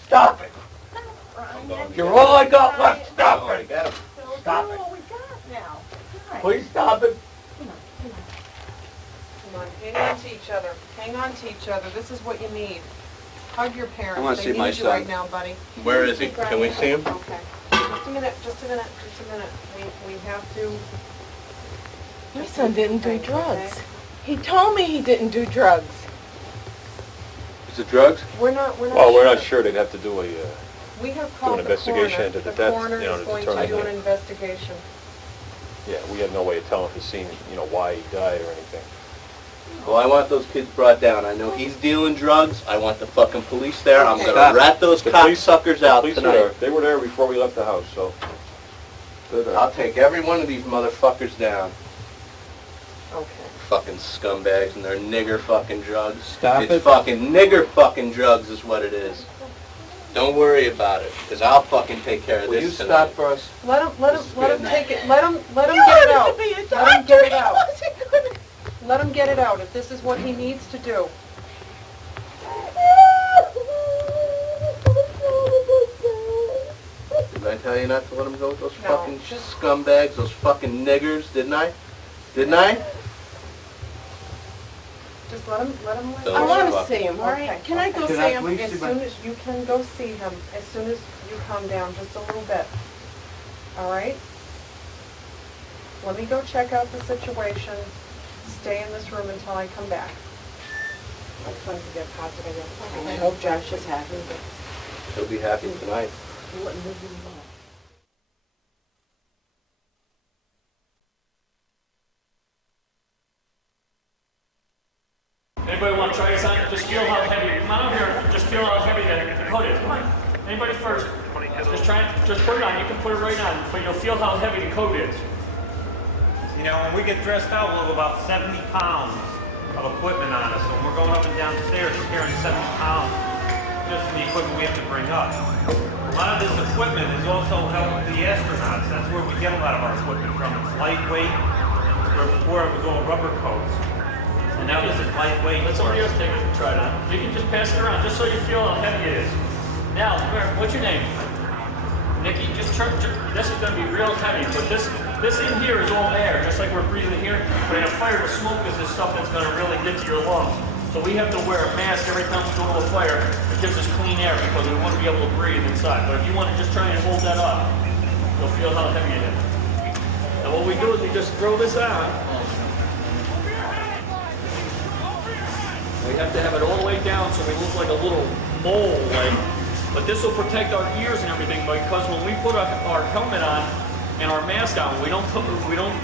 Stop it. You're all I got left. Stop it. Stop it. Please stop it. Come on, hang on to each other. Hang on to each other. This is what you need. Hug your parents. I wanna They see my need you son. right now, buddy. Where is he? Can we see him? Okay. Just a minute. Just a minute. Just a minute. We have to. My son didn't do drugs. He told me he didn't do drugs. Is it drugs? We're not Well, we're not sure. sure. They'd have to do a. We have called an investigation the into coroner. the The death, coroner you know, is to going to determine do an the- investigation. Yeah, we have no way of telling if he's seen, you know, why he died or anything. Well, I want those kids brought down. I know he's dealing drugs. I want the fucking police there. I'm Okay. going to rat those The police- cocksuckers The out police were tonight. there. They were there before we left the house, so. They're there. I'll take every one of these motherfuckers down. Okay. Fucking scumbags and their nigger fucking drugs. Stop It's it. fucking nigger fucking drugs is what it is. Don't worry about it, because I'll fucking take care of Will this you tonight. stop first? Let him good. take it. Let him get it out. Let him get it out. Let him get it out if this is what he needs to do. Did I tell you not to let him go with those No, fucking just- scumbags, those fucking niggers, didn't I? Didn't I? Just let him. Those I want to fuck- see him, all right? Okay. Can I go Can see I him? please? As soon as you can go see him, as soon as you calm down just a little bit. All right? Let me go check out the situation. Stay in this room until I come back. I'm trying to get positive. I hope Josh is happy. He'll be happy tonight. Anybody want to try this on? Just feel how heavy. Come on over here. Just feel how heavy the coat is. Come on. Anybody first? Just put it on. You can put it right on, but you'll feel how heavy the coat is. You know, when we get dressed out, we'll have about 70 pounds of equipment on us. When we're going up and down the stairs, we're carrying 70 pounds just in the equipment we have to bring up. A lot of this equipment is also helping the astronauts. That's where we get a lot of our equipment from. It's lightweight, where before it was all rubber coats. And now this is lightweight. Let somebody else take it and try it on. You can just pass it around just so you feel how heavy it is. Now, what's your name? Nikki, just turn, this is going to be real heavy, but this in here is all air, just like we're breathing here. But in a fire, the smoke is the stuff that's going to really get to your lungs. So we have to wear a mask every time we go to a fire. It gives us clean air because we want to be able to breathe inside. But if you want to just try and hold that up, you'll feel how heavy it is. And what we do is we just throw this on. We have to have it all the way down so we look like a little mole, but this will protect our ears and everything because when we put our helmet on and our mask on, we don't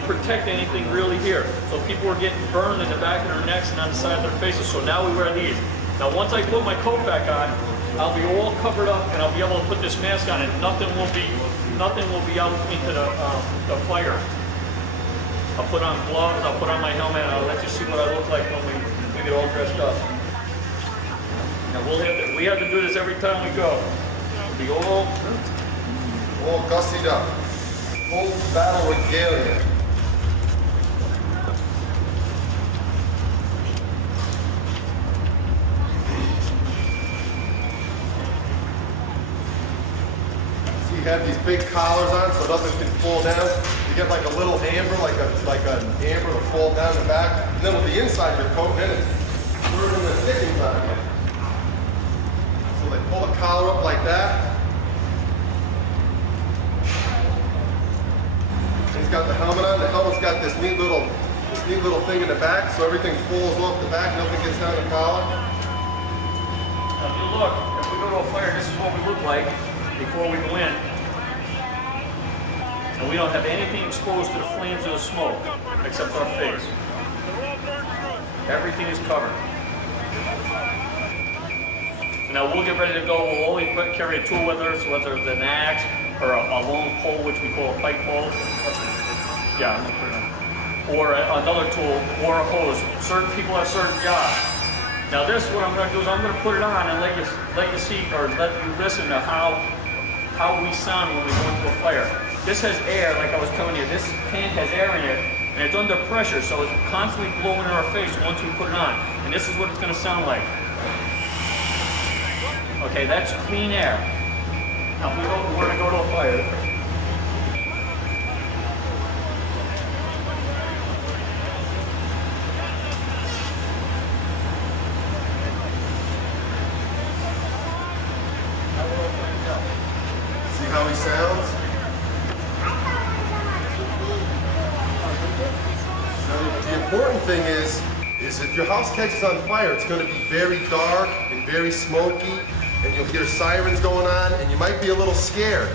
protect anything really here. So people are getting burned in the back of their necks and on the side of their faces. So now we wear these. Now once I put my coat back on, I'll be all covered up and I'll be able to put this mask on and nothing will be out into the fire. I'll put on gloves, I'll put on my helmet, and I'll let you see what I look like when we get all dressed up. Now we have to do this every time we go. Be all gussied up. Full battle regalia. So you have these big collars on so nothing can fall down. You get like a little amber, like an amber to fall down the back. And then with the inside of your coat, then it's screwing the stickings on it. So they pull the collar up like that. He's got the helmet on. The helmet's got this neat little thing in the back, so everything falls off the back, nothing gets down the collar. Now if you look, if we go to a fire, this is what we look like before we go in. And we don't have anything exposed to the flames or the smoke, except our face. Everything is covered. So now we'll get ready to go. We'll always carry a tool with us, whether it's an axe or a long pole, which we call a pike pole. Yeah, I'm gonna put it on. Or another tool, or a hose. Certain people have certain jobs. Now this, what I'm gonna do is I'm gonna put it on and let you see, or let you listen to how we sound when we go into a fire. This has air, like I was telling you. This pan has air in it, and it's under pressure, so it's constantly blowing in our face once we put it on. And this is what it's going to sound like. Okay, that's clean air. Now, we're going to go to a fire. See how he sounds? The important thing is if your house catches on fire, it's going to be very dark and very smoky, and you'll hear sirens going on, and you might be a little scared.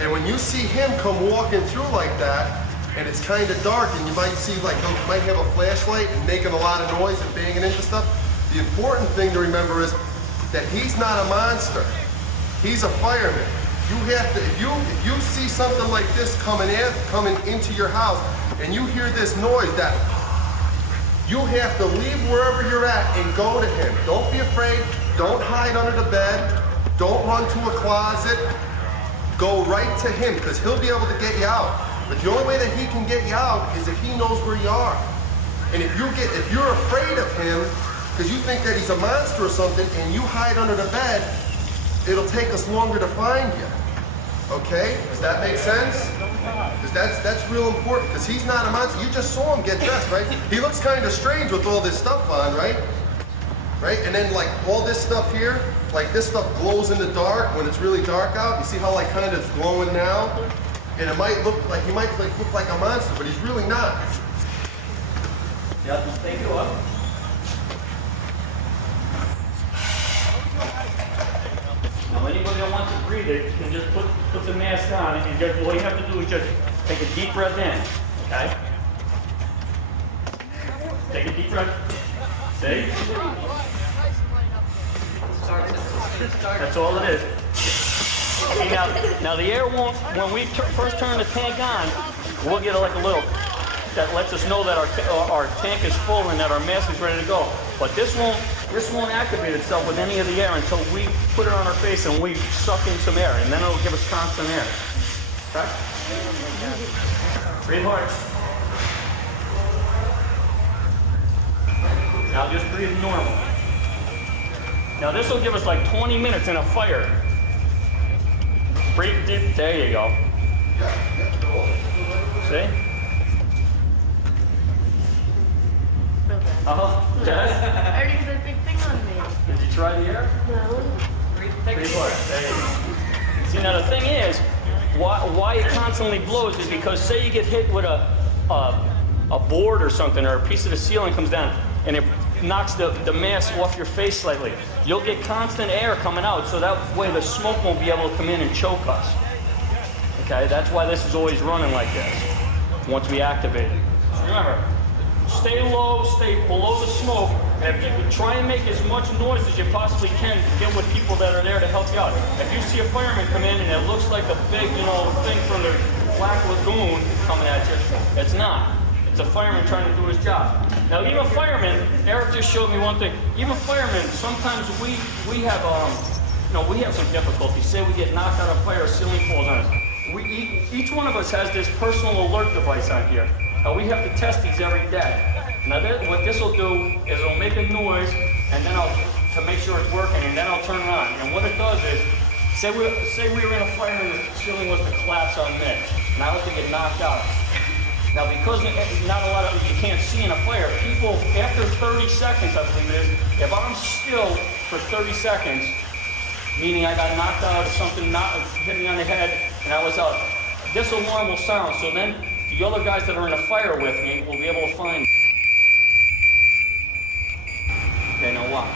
And when you see him come walking through like that, and it's kind of dark, and you might see like he might have a flashlight and making a lot of noise and banging into stuff, the important thing to remember is that he's not a monster. He's a fireman. You have to, if you see something like this coming into your house, and you hear this noise, that you have to leave wherever you're at and go to him. Don't be afraid. Don't hide under the bed. Don't run to a closet. Go right to him, because he'll be able to get you out. But the only way that he can get you out is if he knows where you are. And if you're afraid of him because you think that he's a monster or something, and you hide under the bed, it'll take us longer to find you. Okay? Does that make sense? Because that's real important, because he's not a monster. You just saw him get dressed, right? He looks kind of strange with all this stuff on, right? Right? And then like all this stuff here, like this stuff glows in the dark when it's really dark out. You see how like kind of it's glowing now? And it might look like, he might look like a monster, but he's really not. Yeah, just take you up. Now anybody that wants to breathe it can just put the mask on, and just all you have to do is just take a deep breath in, okay? Take a deep breath. See? That's all it is. See, now the air won't, when we first turn the tank on, we'll get like a little, that lets us know that our tank is full and that our mask is ready to go. But this won't activate itself with any of the air until we put it on our face and we suck in some air, and then it'll give us constant air. Okay? Breathe hard. Now just breathe normal. Now this will give us like 20 minutes in a fire. Breathe deep. There you go. See? Oh, yes? I already had that big thing on me. Did you try the air? No. Pretty good. There you go. See, now the thing is, why it constantly blows is because say you get hit with a board or something, or a piece of the ceiling comes down and it knocks the mask off your face slightly. You'll get constant air coming out, so that way the smoke won't be able to come in and choke us. Okay, that's why this is always running like this once we activate it. So remember, stay low, stay below the smoke, and if you try and make as much noise as you possibly can to get with people that are there to help you out. If you see a fireman come in and it looks like a big, thing from the Black Lagoon coming at you, it's not. It's a fireman trying to do his job. Now, even firemen, Eric just showed me one thing. Even firemen, sometimes we have we have some difficulty. Say we get knocked out of fire, a ceiling falls on us. Each one of us has this personal alert device on here. We have to test these every day. Now, what this will do is it'll make a noise, and then to make sure it's working, and then I'll turn it on. And what it does is, say we were in a fire and the ceiling was to collapse on me, and I was to get knocked out. Now, because not a lot of you can't see in a fire, people after 30 seconds, I believe it is, if I'm still for 30 seconds, meaning I got knocked out of something, hit me on the head, and I was out, this alarm will sound. So then the other guys that are in the fire with me will be able to find me. Okay, now watch.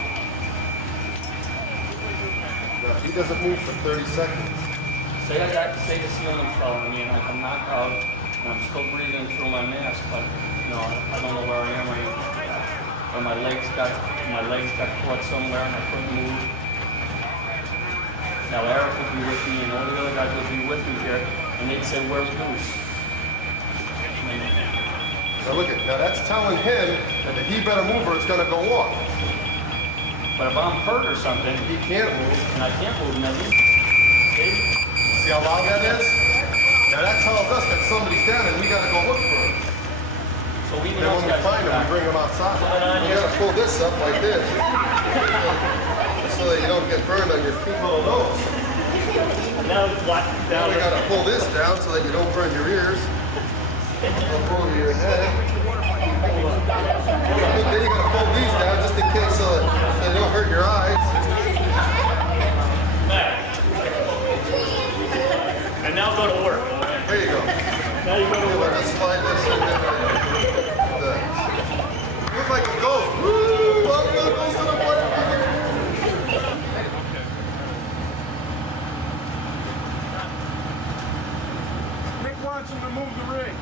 Now, if he doesn't move for 30 seconds. Say the ceiling fell on me and I'm knocked out and I'm still breathing through my mask, but I don't know where I am or my legs got caught somewhere and I couldn't move. Now Eric would be with me and all the other guys would be with me here and they'd say, "Where's Goose?" Now look now that's telling him that he better move or it's gonna go off. But if I'm hurt or something, he can't move. And I can't move nothing. See how loud that is? Now that tells us that somebody's down and we gotta go look for him. So we then when we find him, we bring him outside. You gotta pull this up like this. So that you don't get burned on your pink little nose. Now it's black. Now we gotta pull this down so that you don't burn your ears. Up over your head. Then you gotta pull these down just in case so that they don't hurt your eyes. And now go to work. There you go. Now you go to work. Let's slide this in there. Look like a ghost. Woo! I'm gonna go to the fire. Rick wants him to move the rig.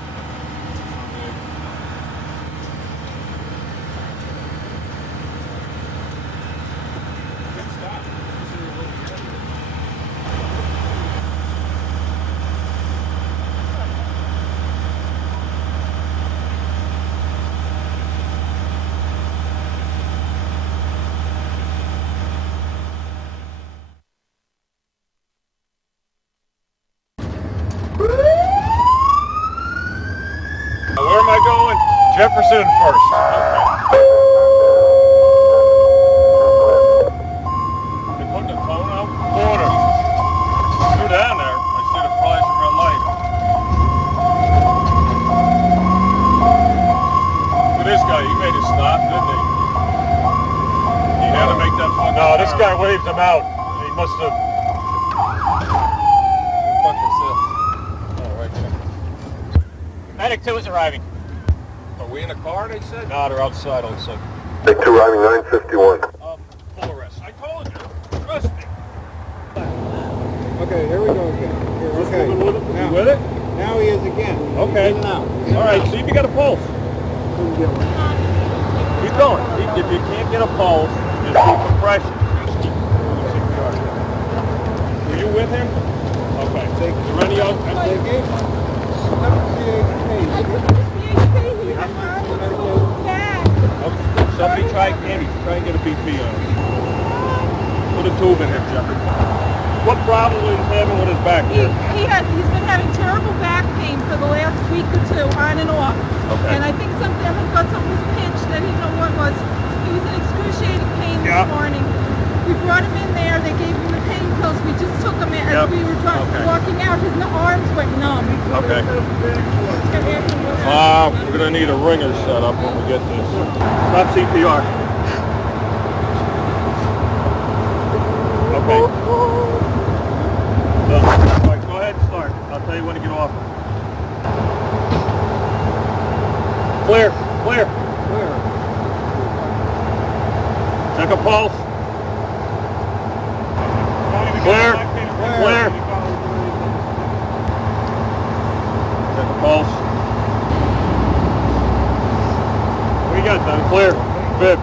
Where am I going? Jefferson first. They put the phone out the corner. Through down there. I see the flashing red light. Look at this guy. He made it stop, didn't he? He had to make that fucking. No, this guy waved him out. He must have. What the fuck is this? Oh, right there. Medic 2 is arriving. Are we in a car, they said? No, they're outside, looks like. Take 2 arriving 951. Full arrest. I told you. Trust me. Okay, here we go again. Here, okay. You with it? Now he is again. Okay. Now. All right, see if you got a pulse. Keep going. If you can't get a pulse, just keep compression. Were you with him? Okay. Is there any other? Somebody try and get a BP on him. Put a tube in him, Jeffrey. What problem is he having with his back here? He's been having terrible back pain for the last week or two, on and off. Okay. And I think something was pinched that he didn't know what was. He was in excruciating pain this morning. We brought him in there. They gave him the pain pills. We just took him in. As we were walking out, his arms went numb. Okay. We're gonna need a ringer set up when we get this. Stop CPR. Okay. All right, go ahead and start. I'll tell you when to get off. Clear. Clear. Check a pulse. Clear. Clear. Check a pulse. What you got, Don? Clear. Bib.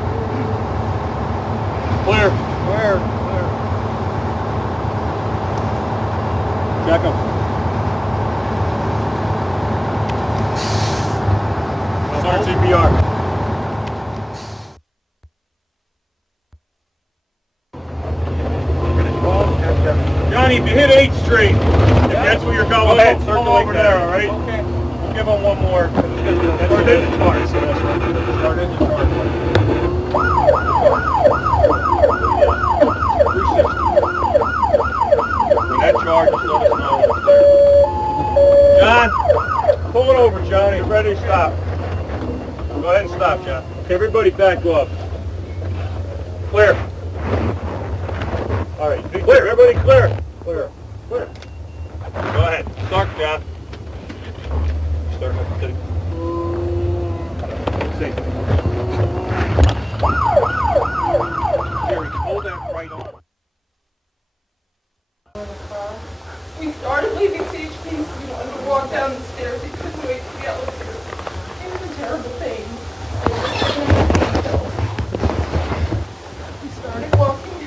Clear. Clear. Clear. Check him. Start CPR. Johnny, if you hit 8th Street, if that's where you're going, circle over there, all right? Okay. We'll give him one more. Start in the charge. Start in the charge. 360. When that charge, just let us know what's there. John, pull it over, Johnny. You're ready to stop. Go ahead and stop, John. Okay, everybody back up. Clear. All right, clear. Everybody clear. Clear. Clear. Go ahead. Start, John. Start with the... See. Jerry, hold that right on. We started leaving CHP. We wanted to walk down the stairs. He couldn't wait for the elevator. He was in terrible pain. We started walking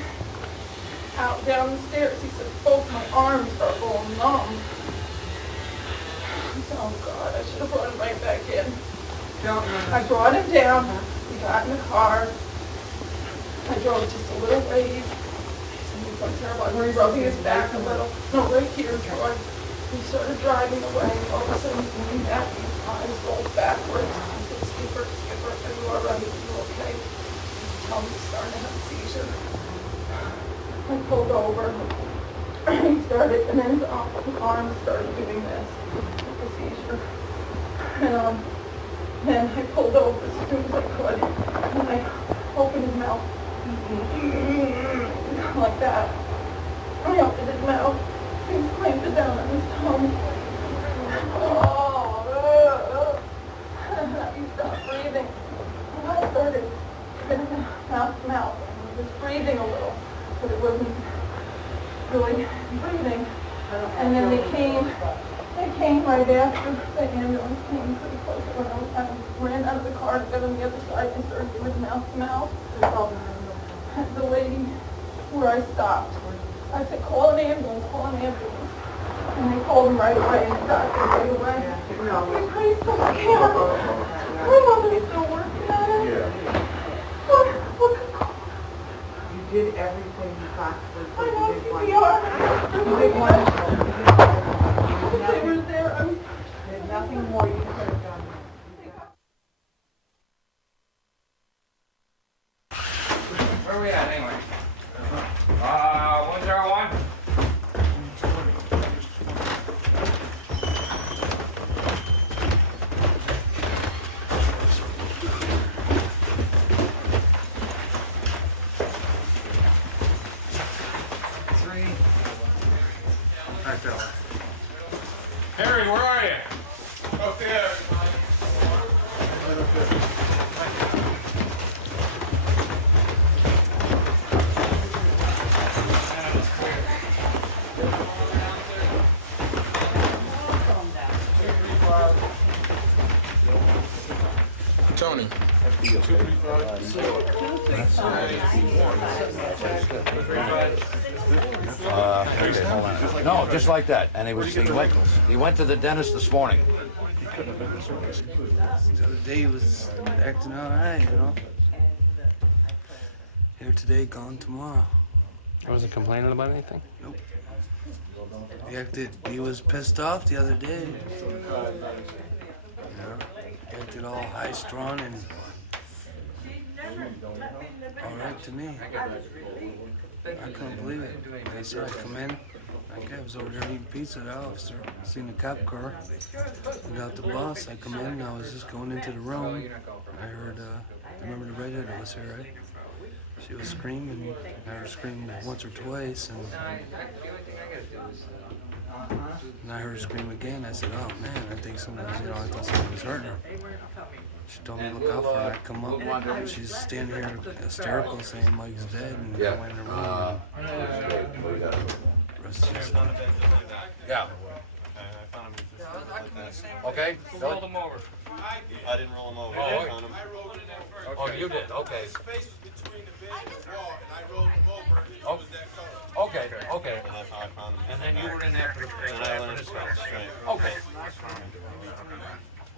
out down the stairs. He said, both my arms are all numb. I said, oh God, I should have brought him right back in. I brought him down. We got in the car. I drove just a little ways. He was terrible. I was rubbing his back a little. No, right here, Troy. We started driving away. All of a sudden, he came back. His eyes rolled backwards. I said, Skipper, are you all right? Are you okay? He told me he's starting to have a seizure. I pulled over. He started, and then his arm started doing this, like a seizure. And then I pulled over as soon as I could, and I opened his mouth, like that. I opened his mouth, and clamped it down on his tongue. And he stopped breathing. And I started mouth to mouth. He was breathing a little, but it wasn't really breathing. And then they came right after the ambulance came pretty close. When I ran out of the car to get on the other side and started doing mouth to mouth. The lady where I stopped, I said, call an ambulance. And they called him right away and the doctor right away. We praise the Lord. My mother's still working on it. You did everything you possibly could. I know CPR. You did wonderful. They were there. There's nothing more you could have done. Where are we at anyway? 101? Harry, where are you? Up there. Tony. No, just like that. And he went to the dentist this morning. The other day he was acting all right, you know. Here today, gone tomorrow. Wasn't complaining about anything? Nope. He was pissed off the other day. He acted all high-strung and all right to me. I couldn't believe it. They said I'd come in. I was over there eating pizza at the officer. Seen the cop car. I got the bus. I come in and I was just going into the room. I heard, remember the redhead that was here, right? She was screaming. I heard her scream once or twice. And I heard her scream again. I said, oh man, I think somebody was, I thought somebody was hurting her. She told me to look out for her. I come up and she's standing here hysterical saying Mike's dead and I went in the room. Yeah. Okay. Who rolled him over? I didn't roll him over. Oh, I found him. Oh, you did. Okay. His face was between the bed and the wall, and I rolled him over. And it was that color. Okay. Okay. And that's how I found him. And then you were in there for And I learned straight. Okay.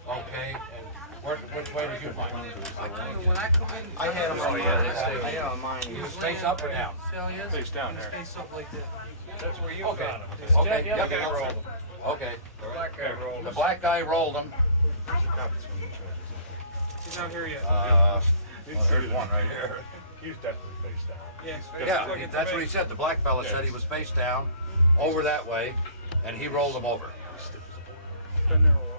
Okay. And which way did you find him? When I come in, I had him on yeah, mine. He was face up or down? Face down there. Face up like that. That's where you Okay. found him. Okay. The other guy rolled him. Okay. The black guy rolled him. The black guy rolled him. He's not here yet. There's one right here. He's definitely face down. Yeah, that's what he said. The black fella said he was face down, over that way, and he rolled him over. Been there a while.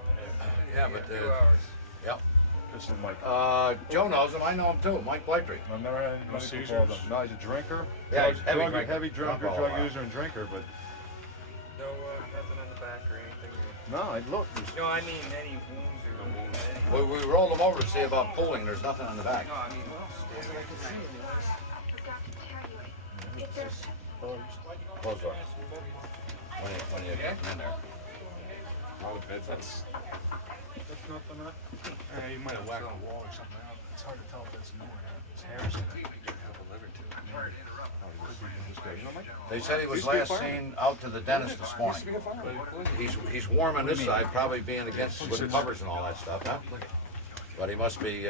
Yeah, but 2 hours. yep. This is Mike. Joe knows him. I know him too. Mike Blightry. I've never had any seizures. No, he's a drinker. Yeah, he's heavy drug, drinker. heavy drinker, Drunk all drug the while. user, and drinker. But No, nothing on the back or anything. no, I look. No, I mean any wounds or no wounds. We rolled him over to see about pulling. There's nothing on the back. No, I mean, Close door. When you get in there. That's nothing. You might have whacked a wall or something out. It's hard to tell if it's new or not. His hair's in it. They said he was last seen out to the dentist this morning. He's warm on this side, probably being against with the covers and all that stuff, huh? But he must be.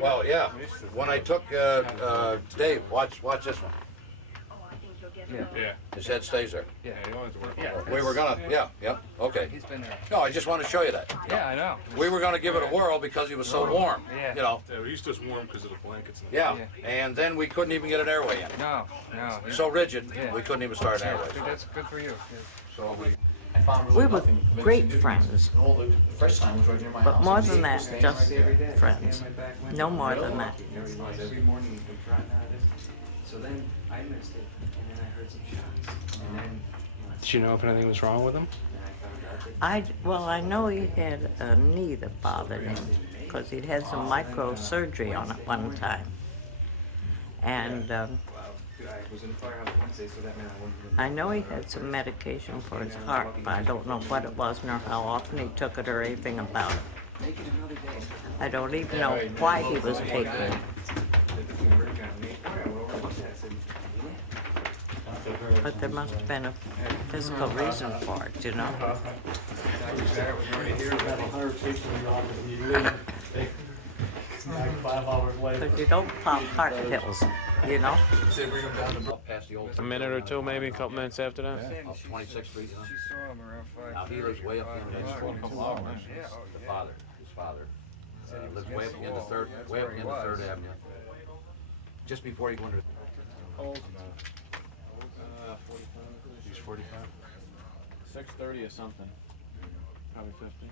Well, yeah. When I took Dave, watch this one. Yeah. His head stays there. Yeah, he wanted to work. We were gonna, okay. He's been there. No, I just want to show you that. Yeah, I know. We were gonna give it a whirl because he was so warm. Yeah. You know. Yeah, he's just warm because of the blankets. Yeah. And then we couldn't even get an airway in. No. So rigid, Yeah. we couldn't even start an airway. That's good for you. So We were great friends, but more than that, just friends. No more than that. Every morning you come trotting out of this. So then I missed it, and then I heard some shots, and then. Did you know if anything was wrong with him? I know he had a knee that bothered him because he'd had some microsurgery on it one time. And I was in the firehouse Wednesday, so that meant I wouldn't. I know he had some medication for his heart, but I don't know what it was nor how often he took it or anything about it. Make it another day. I don't even know why he was taking it. But there must have been a physical reason for it, you know? Because you don't pop heart pills, you know? A minute or two, maybe a couple minutes after that? 26 feet. She saw him around 5. Now he lives way up in the his father. Lives way up in the third Avenue. Just before you go into. He's 45. 6:30 or something. Probably 50.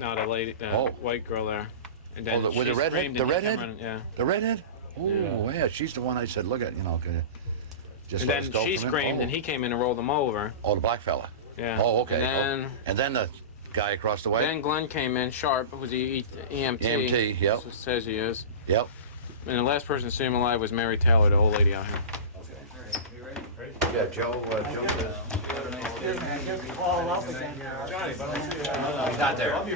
No, the lady, the white girl there. And then With she the redhead? screamed The and he redhead? came running, yeah. The redhead? Oh, yeah. She's the one I said, look at, just And let us then go she from him. screamed and he came in and rolled him over. Oh, the black fella. Yeah. Oh, okay. And then the guy across the way? Then Glenn came in sharp, who's the EMT. EMT, yep. So it says he is. Yep. And the last person to see him alive was Mary Taylor, the old lady out here. Yeah, Joe says. Call up again. He's not there. He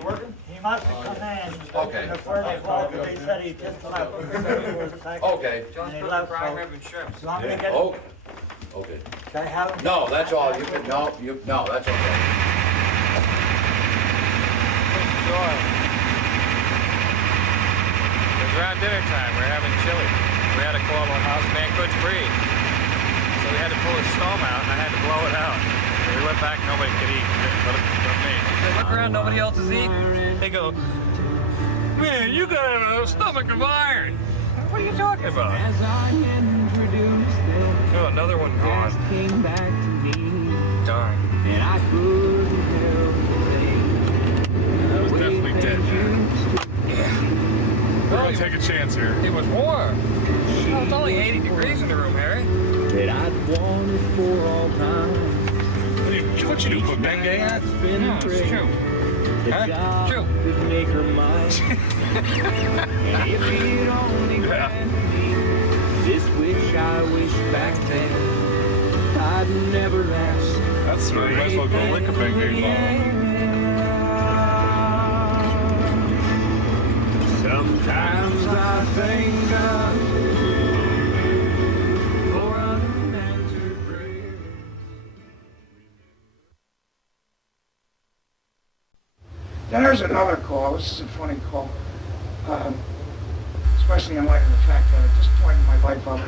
working? He must have come in. Okay. Before they called, they said he just left. Okay. And he left, so. You want me to get? Oh, okay. Can I have him? No, that's all. You can, no, that's okay. It was around dinner time. We were having chili. We had to call a house man couldn't breathe. So we had to pull his stone out and I had to blow it out. So we went back, nobody could eat, but me. Look around, nobody else is eating. They go, Man, you got a stomach of iron. What are you talking about? Oh, another one gone. Darn. That was definitely dead. Yeah. Well, take a chance here. It was warm. Oh, it's only 80 degrees in the room, Harry. That I'd wanted for all time. What you do, put Bengay on? No, it's true. Huh? True. Yeah. This which I wish back then I'd never asked. That's right. You might as well go lick a Bengay bottle. Sometimes I thank God for unanswered prayers. Then there's another call. This is a funny call, especially in light of the fact that at this point in my life I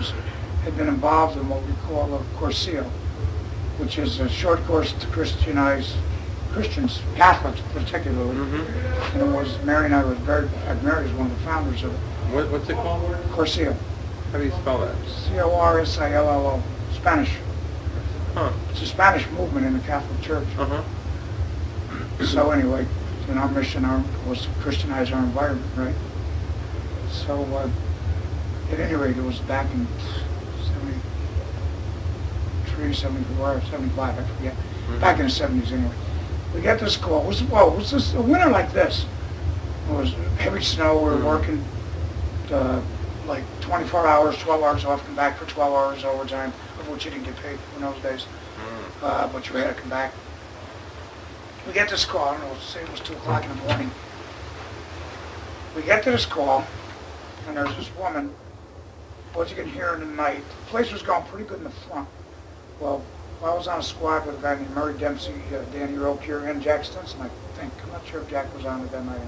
had been involved in what we call a Corsia, which is a short course to Christianize Christians, Catholics particularly. And it was, Mary and I was very, Mary is one of the founders of it. What's it called? Corsia. How do you spell that? Corsillo, Spanish. Huh. It's a Spanish movement in the Catholic Church. So anyway, and our mission was to Christianize our environment, right? So at any rate, it was back in 73, 74, 75, I forget. Back in the 70s anyway. We got this call. It was this a winter like this. It was heavy snow. We were working like 24 hours, 12 hours off, come back for 12 hours overtime, of which you didn't get paid in those days. But you had to come back. We get this call, I don't know, say it was 2 o'clock in the morning. We get to this call, and there's this woman, what you can hear in the night. The place was going pretty good in the front. Well, I was on a squad with a guy named Murray Dempsey, Danny Rokier, and Jack Stinson, I think. I'm not sure if Jack was on it that night.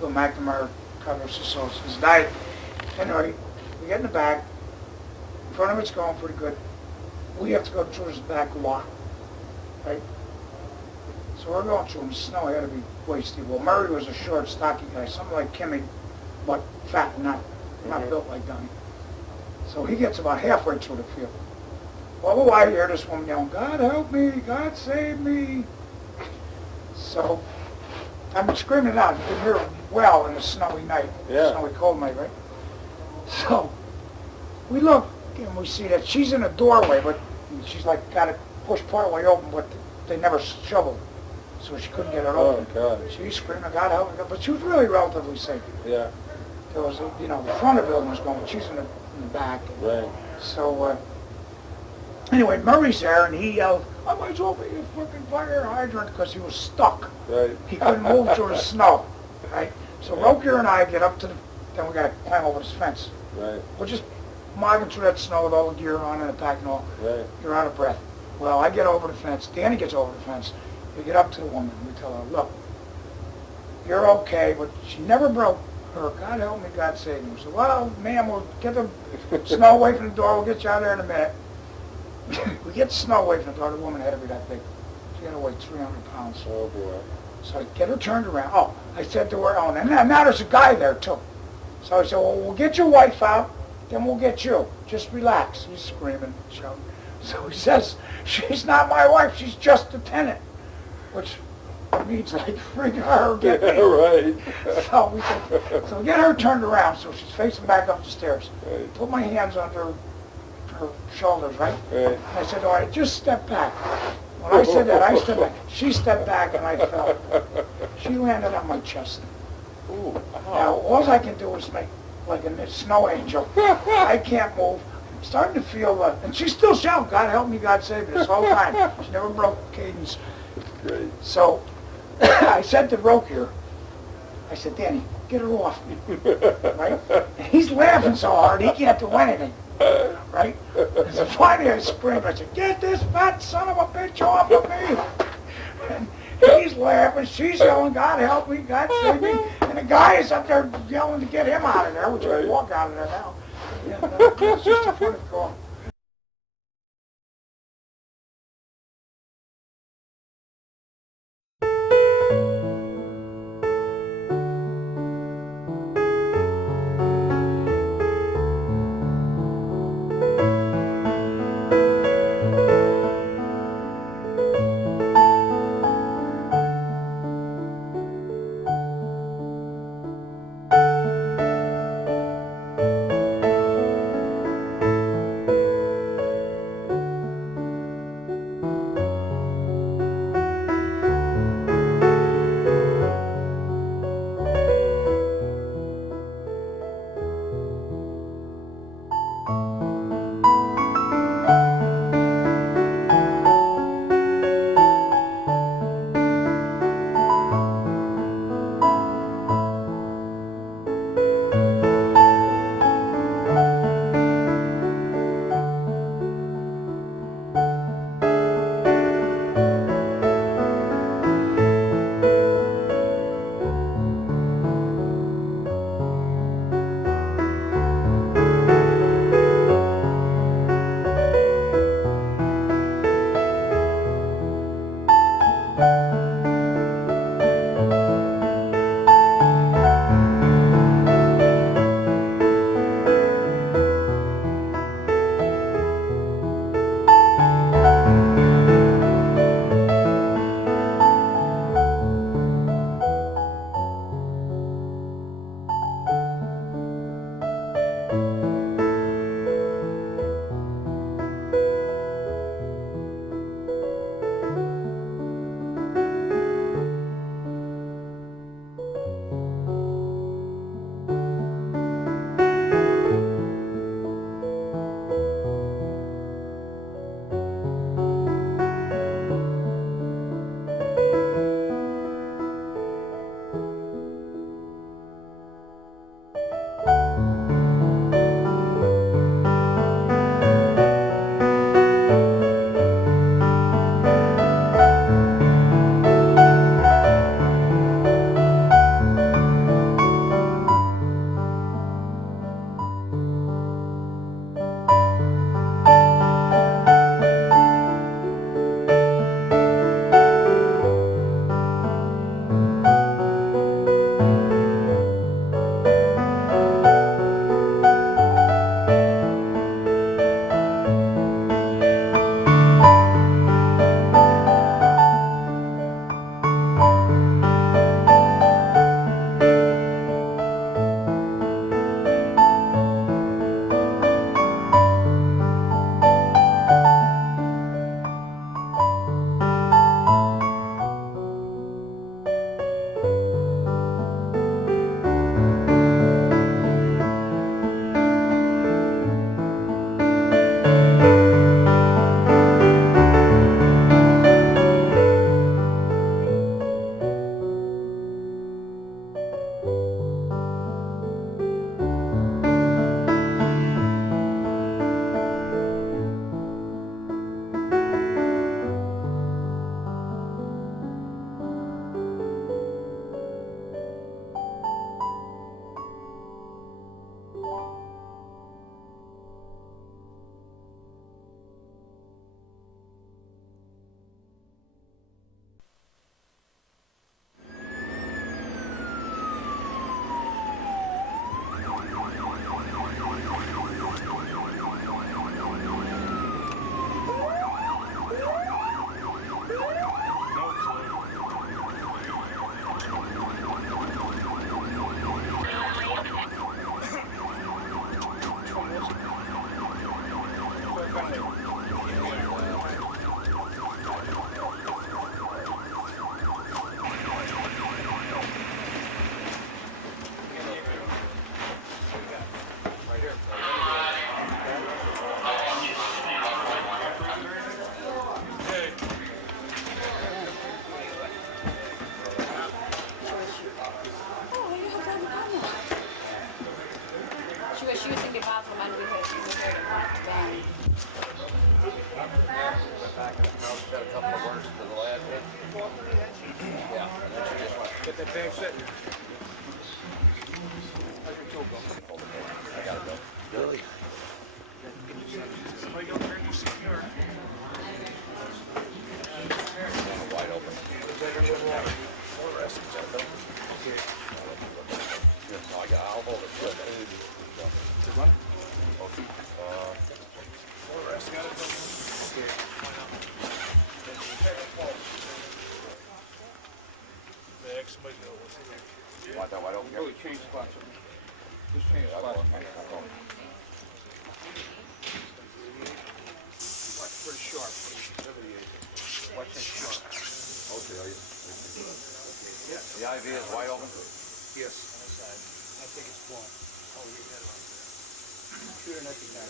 Bill McNamara covers his diet. Anyway, we get in the back. In front of it's going pretty good. We have to go through this back lot, right? So we're going through the snow, had to be wasted. Well, Murray was a short, stocky guy, something like Kimmy, but fat, not built like Donnie. So he gets about halfway through the field. Well, I hear this woman yelling, "God help me, God save me." So I'm screaming it out. You can hear it well in the snowy night, snowy cold night, right? So we look and we see that she's in a doorway, but she's like got it pushed part way open, but they never shoveled. So she couldn't get it open. God. She's screaming, "God help me!" But she was really relatively safe. Yeah. There was, the front of the building was going, but she's in the back. Right. So anyway, Murray's there, and he yelled, "I might as well be a fucking fire hydrant," because he was stuck. Right. He couldn't move through the snow. Right. So Rokier and I get up to then we got to climb over this fence. Right. We're just mogging through that snow with all the gear on and the pack and all. Right. You're out of breath. Well, I get over the fence. Danny gets over the fence. We get up to the woman. We tell her, "Look, you're okay," but she never broke her. "God help me, God save me." We said, "Well, ma'am, we'll get the snow away from the door. We'll get you out of there in a minute." We get the snow away from the door. The woman had to be that big. She had to weigh 300 pounds. Oh, boy. So I get her turned around. Oh, I said to her, "Oh, and now there's a guy there, too." So I said, "Well, we'll get your wife out, then we'll get you. Just relax." He's screaming, shouting. So he says, "She's not my wife. She's just a tenant," which means like, "Freak her, get me." Right. So we get her turned around, so she's facing back up the stairs. Right. Put my hands under her shoulders, right? Right. And I said, "All right, just step back." When I said that, I stepped back. She stepped back, and I fell. She landed on my chest. Ooh, Now, all I can do is make like a snow angel. I can't move. I'm starting to feel, and she's still shouting, "God help me, God save me," this whole time. She never broke cadence. Great. So I said to Rokier, I said, "Danny, get her off me." Right? And he's laughing so hard, he can't do anything. Right? And so finally I screamed, I said, "Get this fat son of a bitch off of me." And he's laughing, she's yelling, "God help me, God save me." And the guy is up there yelling to get him out of there, which I walk out of there now. And, it's just a funny call. That bag sitting. I gotta go. Really? Somebody go there and do CPR. Wide open. I'll hold it. You want that wide open here? Really change spots. Just change spots. Watch pretty sharp. Watch that sharp. Okay, are you? The IV is wide open? Yes. I think it's blown. Oh, you got it. Shoot an epi down.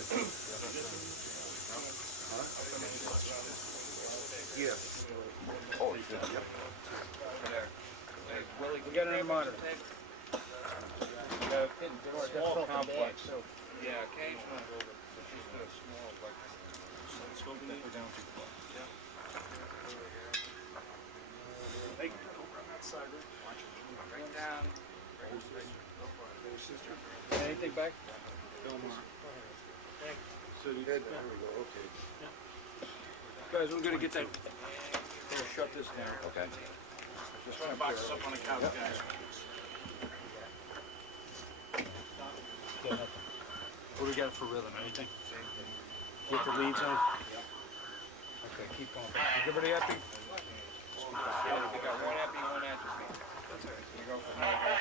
Yeah. Oh, shit, yep. There. Hey, Willie, we got any monitor? We got a small complex. Yeah, occasionally. But she's got a small, like, scope that we're down too far. Yeah. Hey, go around that side, Rick. Watch it. Right down. Anything back? So you head there we go, okay. Guys, we're gonna get that. We're gonna shut this down. Okay. Just want to box us up on the couch, guys. What do we got for rhythm? Anything? Get the leads on? Okay, keep going. Everybody happy? We got one happy, one atrophy. That's all right. You go from there.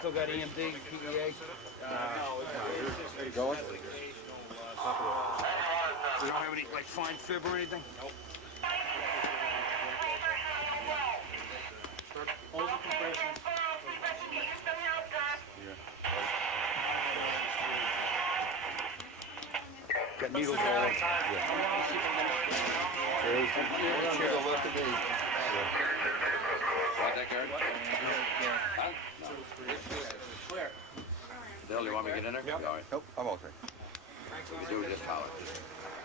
Still got EMD, PEA? There you going? We don't have any, like, fine fib or anything? Nope. Start holding compression. Got needles all over. Want that guard? Clear. Dale, you want me to get in there? Yep. All right. Nope, I'm okay. You do just holler.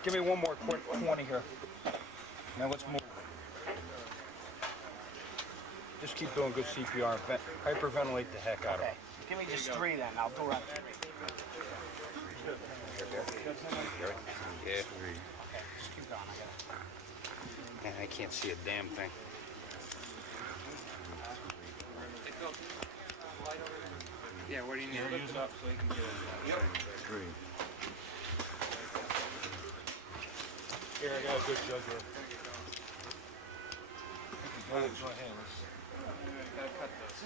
Give me one more quick 20 here. Now let's move. Just keep doing good CPR. Hyperventilate the heck out of it. Give me just 3 then. I'll do it. Yeah. Okay, just keep going. I can't see a damn thing. Yeah, what do you need? Lift it up so you can get it. Yep. 3. Here, I got a good jugular. Go ahead. Gotta cut this.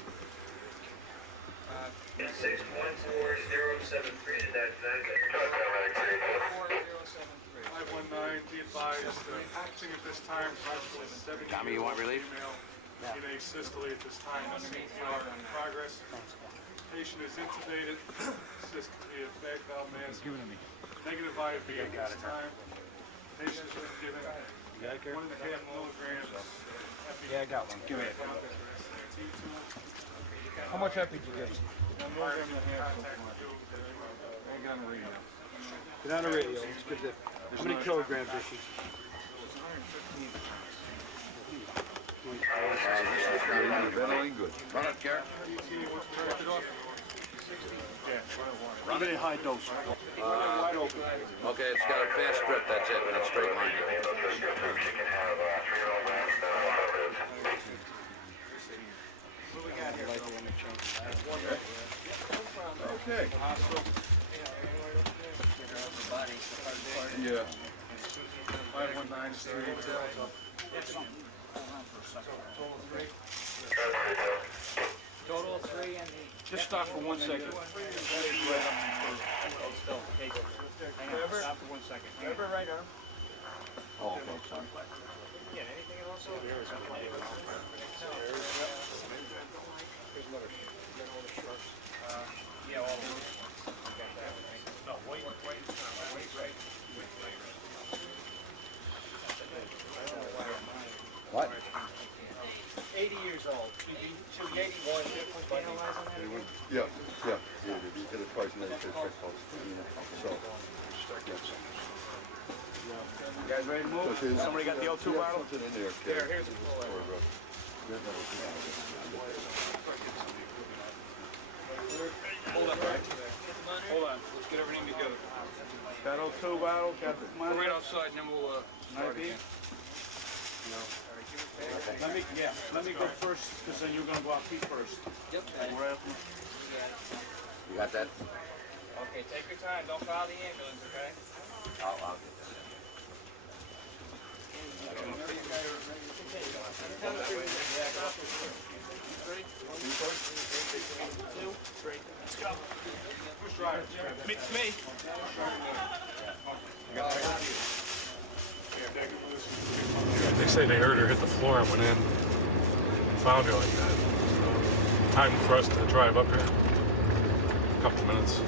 614-073 to that 519, be advised, acting at this time, approximately 70 Tommy, you want relief? in a systole at this time, CPR in progress. Patient is intubated, assisted via bag valve mask, negative IV at this time. Patient has been given 1.5 milligrams. Yeah, I got one. Give me it. How much epi did you get? 1 milligram and a half. Get on the radio. Get on the radio. It's good to. How many kilograms is she? Really good. Run it, Garrett. Run it in high dose. Okay, it's got a fast strip, that's it, that's straight line. What do we got here? Okay. Yeah. 519 Street. Total 3 and the... Just stop for 1 second. Hang on, stop for 1 second. Remember right arm. Oh, okay, sorry. Yeah, anything else over here is going to be yeah, all those. No, wait. What? 80 years old. Should be 81. Put analyze on that again? Yeah. You did it twice and then you did it twice. So. You guys ready to move? Somebody got the O2 bottle? Something in there. Here's a full. two bottles, got the money. Right outside, and then we'll start again. Let me go first, because then you're gonna go out feet first. Yep. You got that? Okay, take your time. Don't call the ambulance, okay? I'll get that. Let's go. Who's driving? Me. They say they heard her hit the floor and went in and found her like that. So, time for us to drive up here. A couple minutes.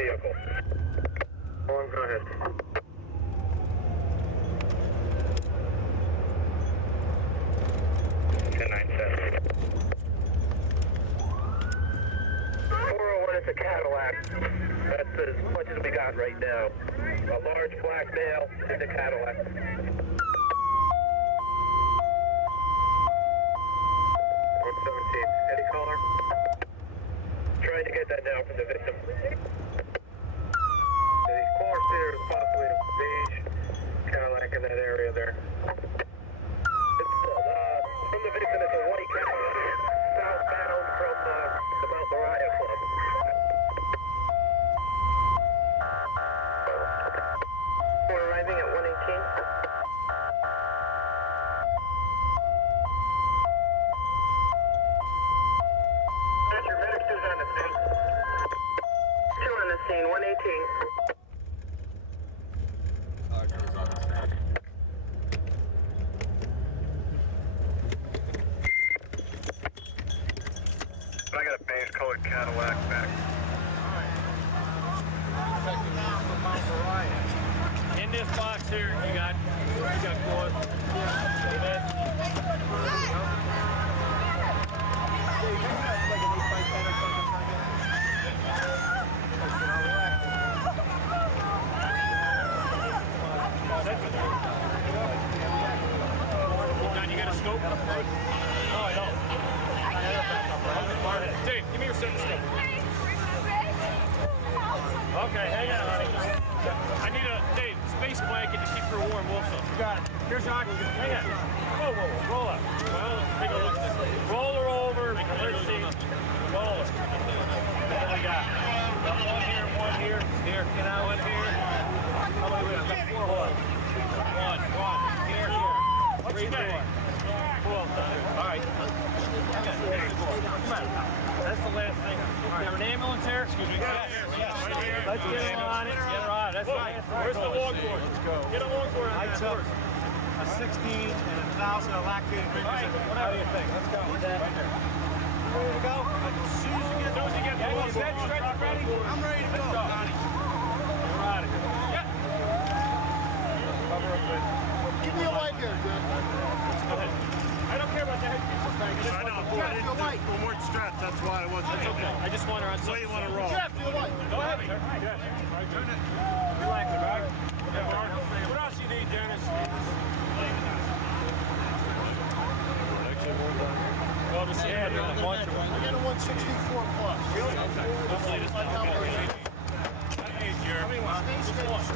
vehicle. Go ahead. It's a Cadillac. That's as much as we got right now. A large black male in the Cadillac. 117. Any caller? Trying to get that now from the victim. The car there is possibly a beige Cadillac in that area there. From the victim, it's a white Cadillac. Southbound from the Mount Moriah Club. We're arriving at 118. Your medic is on the scene. Two on the scene, 118. I got a beige colored Cadillac back. In this box here, you got one. John, you got a scope? No, I don't. Dave, give me your stethoscope. Okay, hang on, honey. I need a, Dave, space blanket to keep her warm also. You got it. Here's your oxygen. Hang on. Whoa, roll up. Well, let's take a look at this. Roll her over. Let's see. Roll her. What do we got? One here. Here. Get out one here. How many we got? Got four. One. Here. Three more. Cool. All right. Come on. That's the last thing. All right. Have an ambulance here? Excuse me. Yes. Let's get her on it. Get her on. That's right. Where's the longboard? Let's go. Get a longboard on that horse. A 16 and 1,000 of lactated drinks. All right. Whatever you think. Let's go. Right there. Ready to go? As soon as you get the longboard. Ready? I'm ready to go, Donnie. You're on it. Yeah. Cover up with. Give me a light here, dude. Go ahead. I don't care about the headpiece. I know. We weren't strapped. That's why I wasn't. That's okay. I just want her on something. So you want to roll? Jeff, do the light. Go ahead. All right, turn it. Relax it, all right? What else you need, Dennis? Well, to see a bunch of them. I got a 164 plus. Really? Okay. Hopefully this one will get it. How many ones? Just one.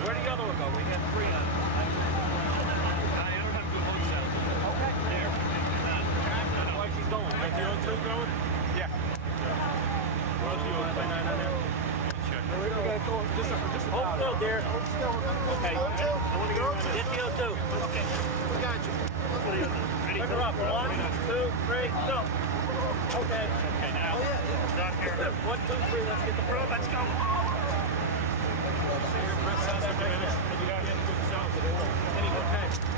Where'd the other one go? We got three on. I don't have good look sounds. Okay. There. Why she's going? Like the O2 going? Yeah. Where's the O2 on there? Check. Just hold still, dear. Hold still. Okay. I want to go. Get the O2. Okay. We got you. Ready? Pick her up. 1, 2, 3, go. Okay. Okay, now. Oh, yeah. Stop here. 1, 2, 3. Let's get the pro. Let's go. Okay,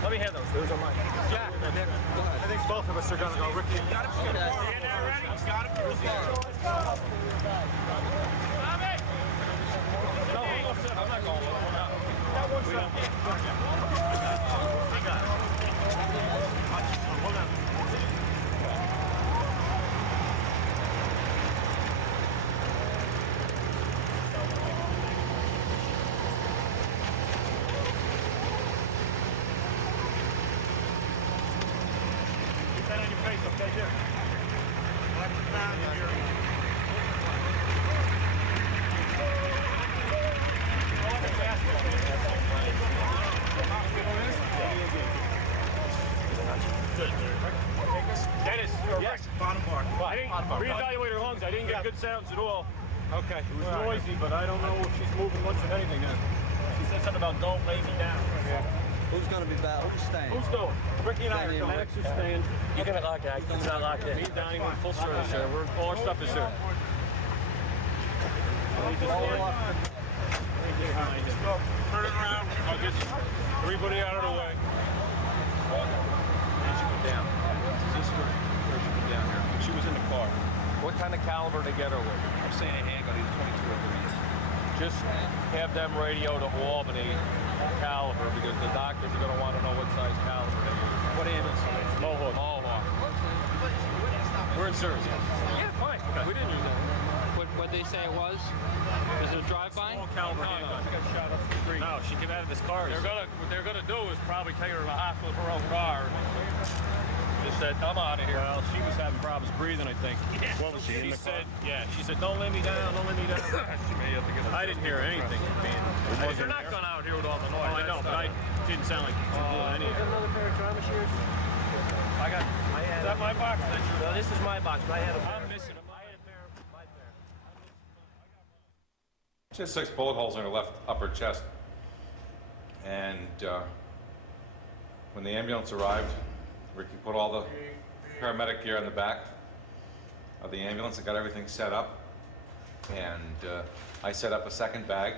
let me have those. Those are mine. Jack, Nick, I think both of us are going to go. Ricky, you got it. Stand there, ready? Got it. Let's go. Bobby! No, I'm not going. That one's up. I got it. Hold on. Okay, Jim. Dennis, yes, bottom bar. I didn't reevaluate her lungs. I didn't get good sounds at all. Okay. It was noisy, but I don't know if she's moving much of anything now. She said something about don't lay me down. Yeah. Who's going to be back? Who's staying? Who's going? Ricky and I are going. Max is staying. You can lock it. It's not locked in. Me and Donnie, we're full service here. All our stuff is here. Turn it around. I'll get everybody out of the way. And she went down. what kind of caliber to get her with. I'm saying a handgun, he's 22 or 30. Just have them radio to Albany caliber because the doctors are going to want to know what size caliber they use. What ambulance? Mohawk. Mohawk. We're in service. Yeah, fine. Okay. We didn't use that. What they say it was? Is it a drive-by? Small caliber handgun. She got shot up the street. No, she came out of this car. What they're gonna do is probably take her to the hospital with her own car. Just said, I'm out of here. Well, she was having problems breathing, I think. Yeah. What was she in the car? Yeah, she said, don't let me down, don't let me down. She may have to get I didn't hear anything. You're not going out here with all the noise. Oh, I know, but I didn't sound like you were doing any of it. Another pair of trauma shears? I got. Is that my box? No, this is my box, but I had a pair. I'm missing them. I had a pair, my pair. She had 6 bullet holes in her left upper chest. And when the ambulance arrived, Ricky put all the paramedic gear in the back of the ambulance and got everything set up. And I set up a second bag,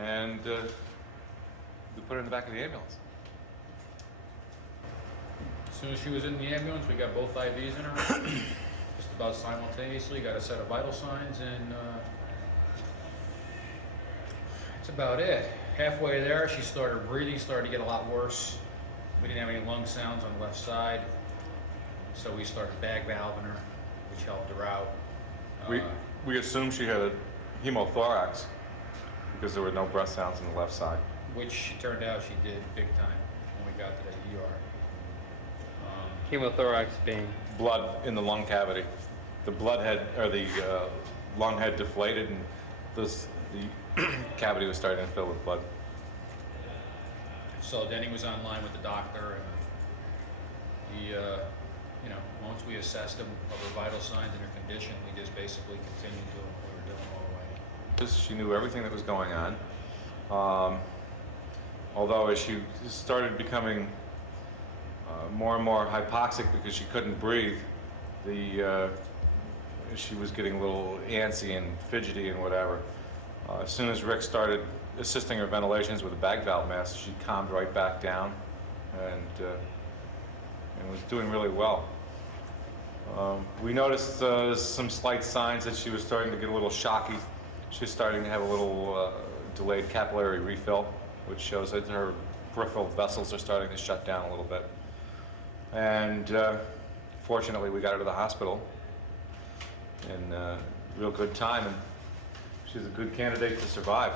and we put it in the back of the ambulance. As soon as she was in the ambulance, we got both IVs in her, just about simultaneously, got a set of vital signs, and that's about it. Halfway there, she started breathing, started to get a lot worse. We didn't have any lung sounds on the left side, so we started bag valving her, which helped her out. We assumed she had a hemothorax because there were no breath sounds on the left side. Which turned out she did big time when we got to the ER. Hemothorax being? Blood in the lung cavity. The blood had, or the lung had deflated, and the cavity was starting to fill with blood. So Denny was online with the doctor, and he, once we assessed him of her vital signs and her condition, we just basically continued doing what we were doing all the way. She knew everything that was going on. Although as she started becoming more and more hypoxic because she couldn't breathe, she was getting a little antsy and fidgety and whatever. As soon as Rick started assisting her ventilations with a bag valve mask, she calmed right back down and was doing really well. We noticed some slight signs that she was starting to get a little shocky. She's starting to have a little delayed capillary refill, which shows that her peripheral vessels are starting to shut down a little bit. And fortunately, we got her to the hospital in real good time, and she's a good candidate to survive.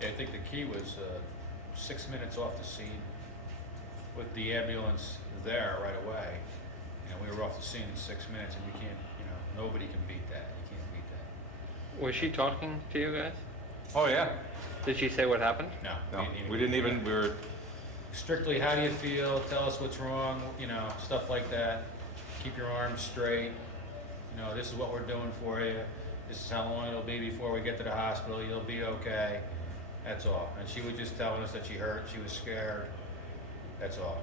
Yeah, I think the key was 6 minutes off the scene with the ambulance there right away. We were off the scene in 6 minutes, and you can't, nobody can beat that. You can't beat that. Was she talking to you guys? Oh, yeah. Did she say what happened? No, we didn't even, we were... Strictly, how do you feel? Tell us what's wrong, stuff like that. Keep your arms straight. This is what we're doing for you. This is how long it'll be before we get to the hospital. You'll be okay. That's all. And she was just telling us that she hurt, she was scared. That's all.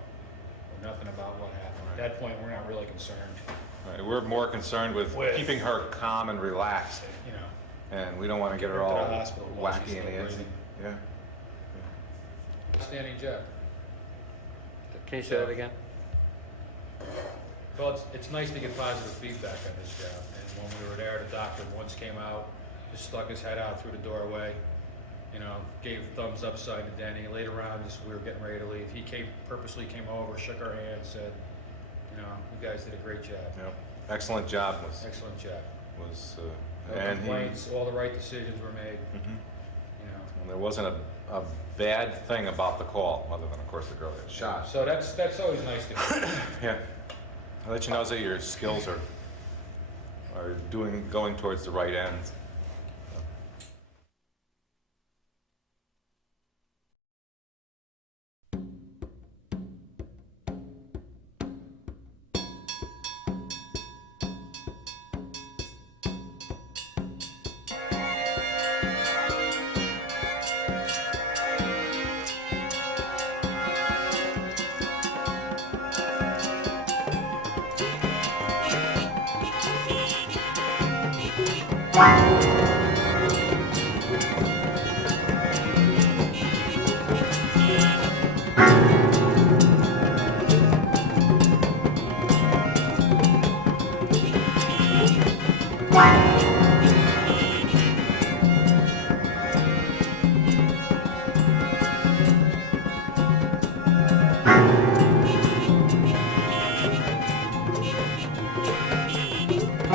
Nothing about what happened. At that point, we're not really concerned. Right, we're more concerned with keeping her calm and relaxed. And we don't want to get her all wacky and antsy. Yeah. Outstanding job. Can you say that again? Well, it's nice to get positive feedback on this job. And when we were there, the doctor once came out, just stuck his head out through the doorway, gave thumbs up sign to Denny. Later on, just we were getting ready to leave. He purposely came over, shook our hand, said, you guys did a great job. Yep. Excellent job. Excellent job. No and complaints, all the right decisions were made. And there wasn't a bad thing about the call, other than, of course, the girl got shot. So that's always nice to hear. Yeah. I'll let you know that your skills are going towards the right ends.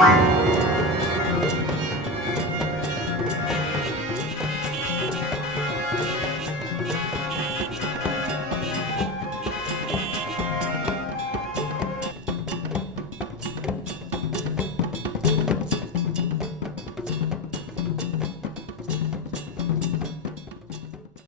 Bye.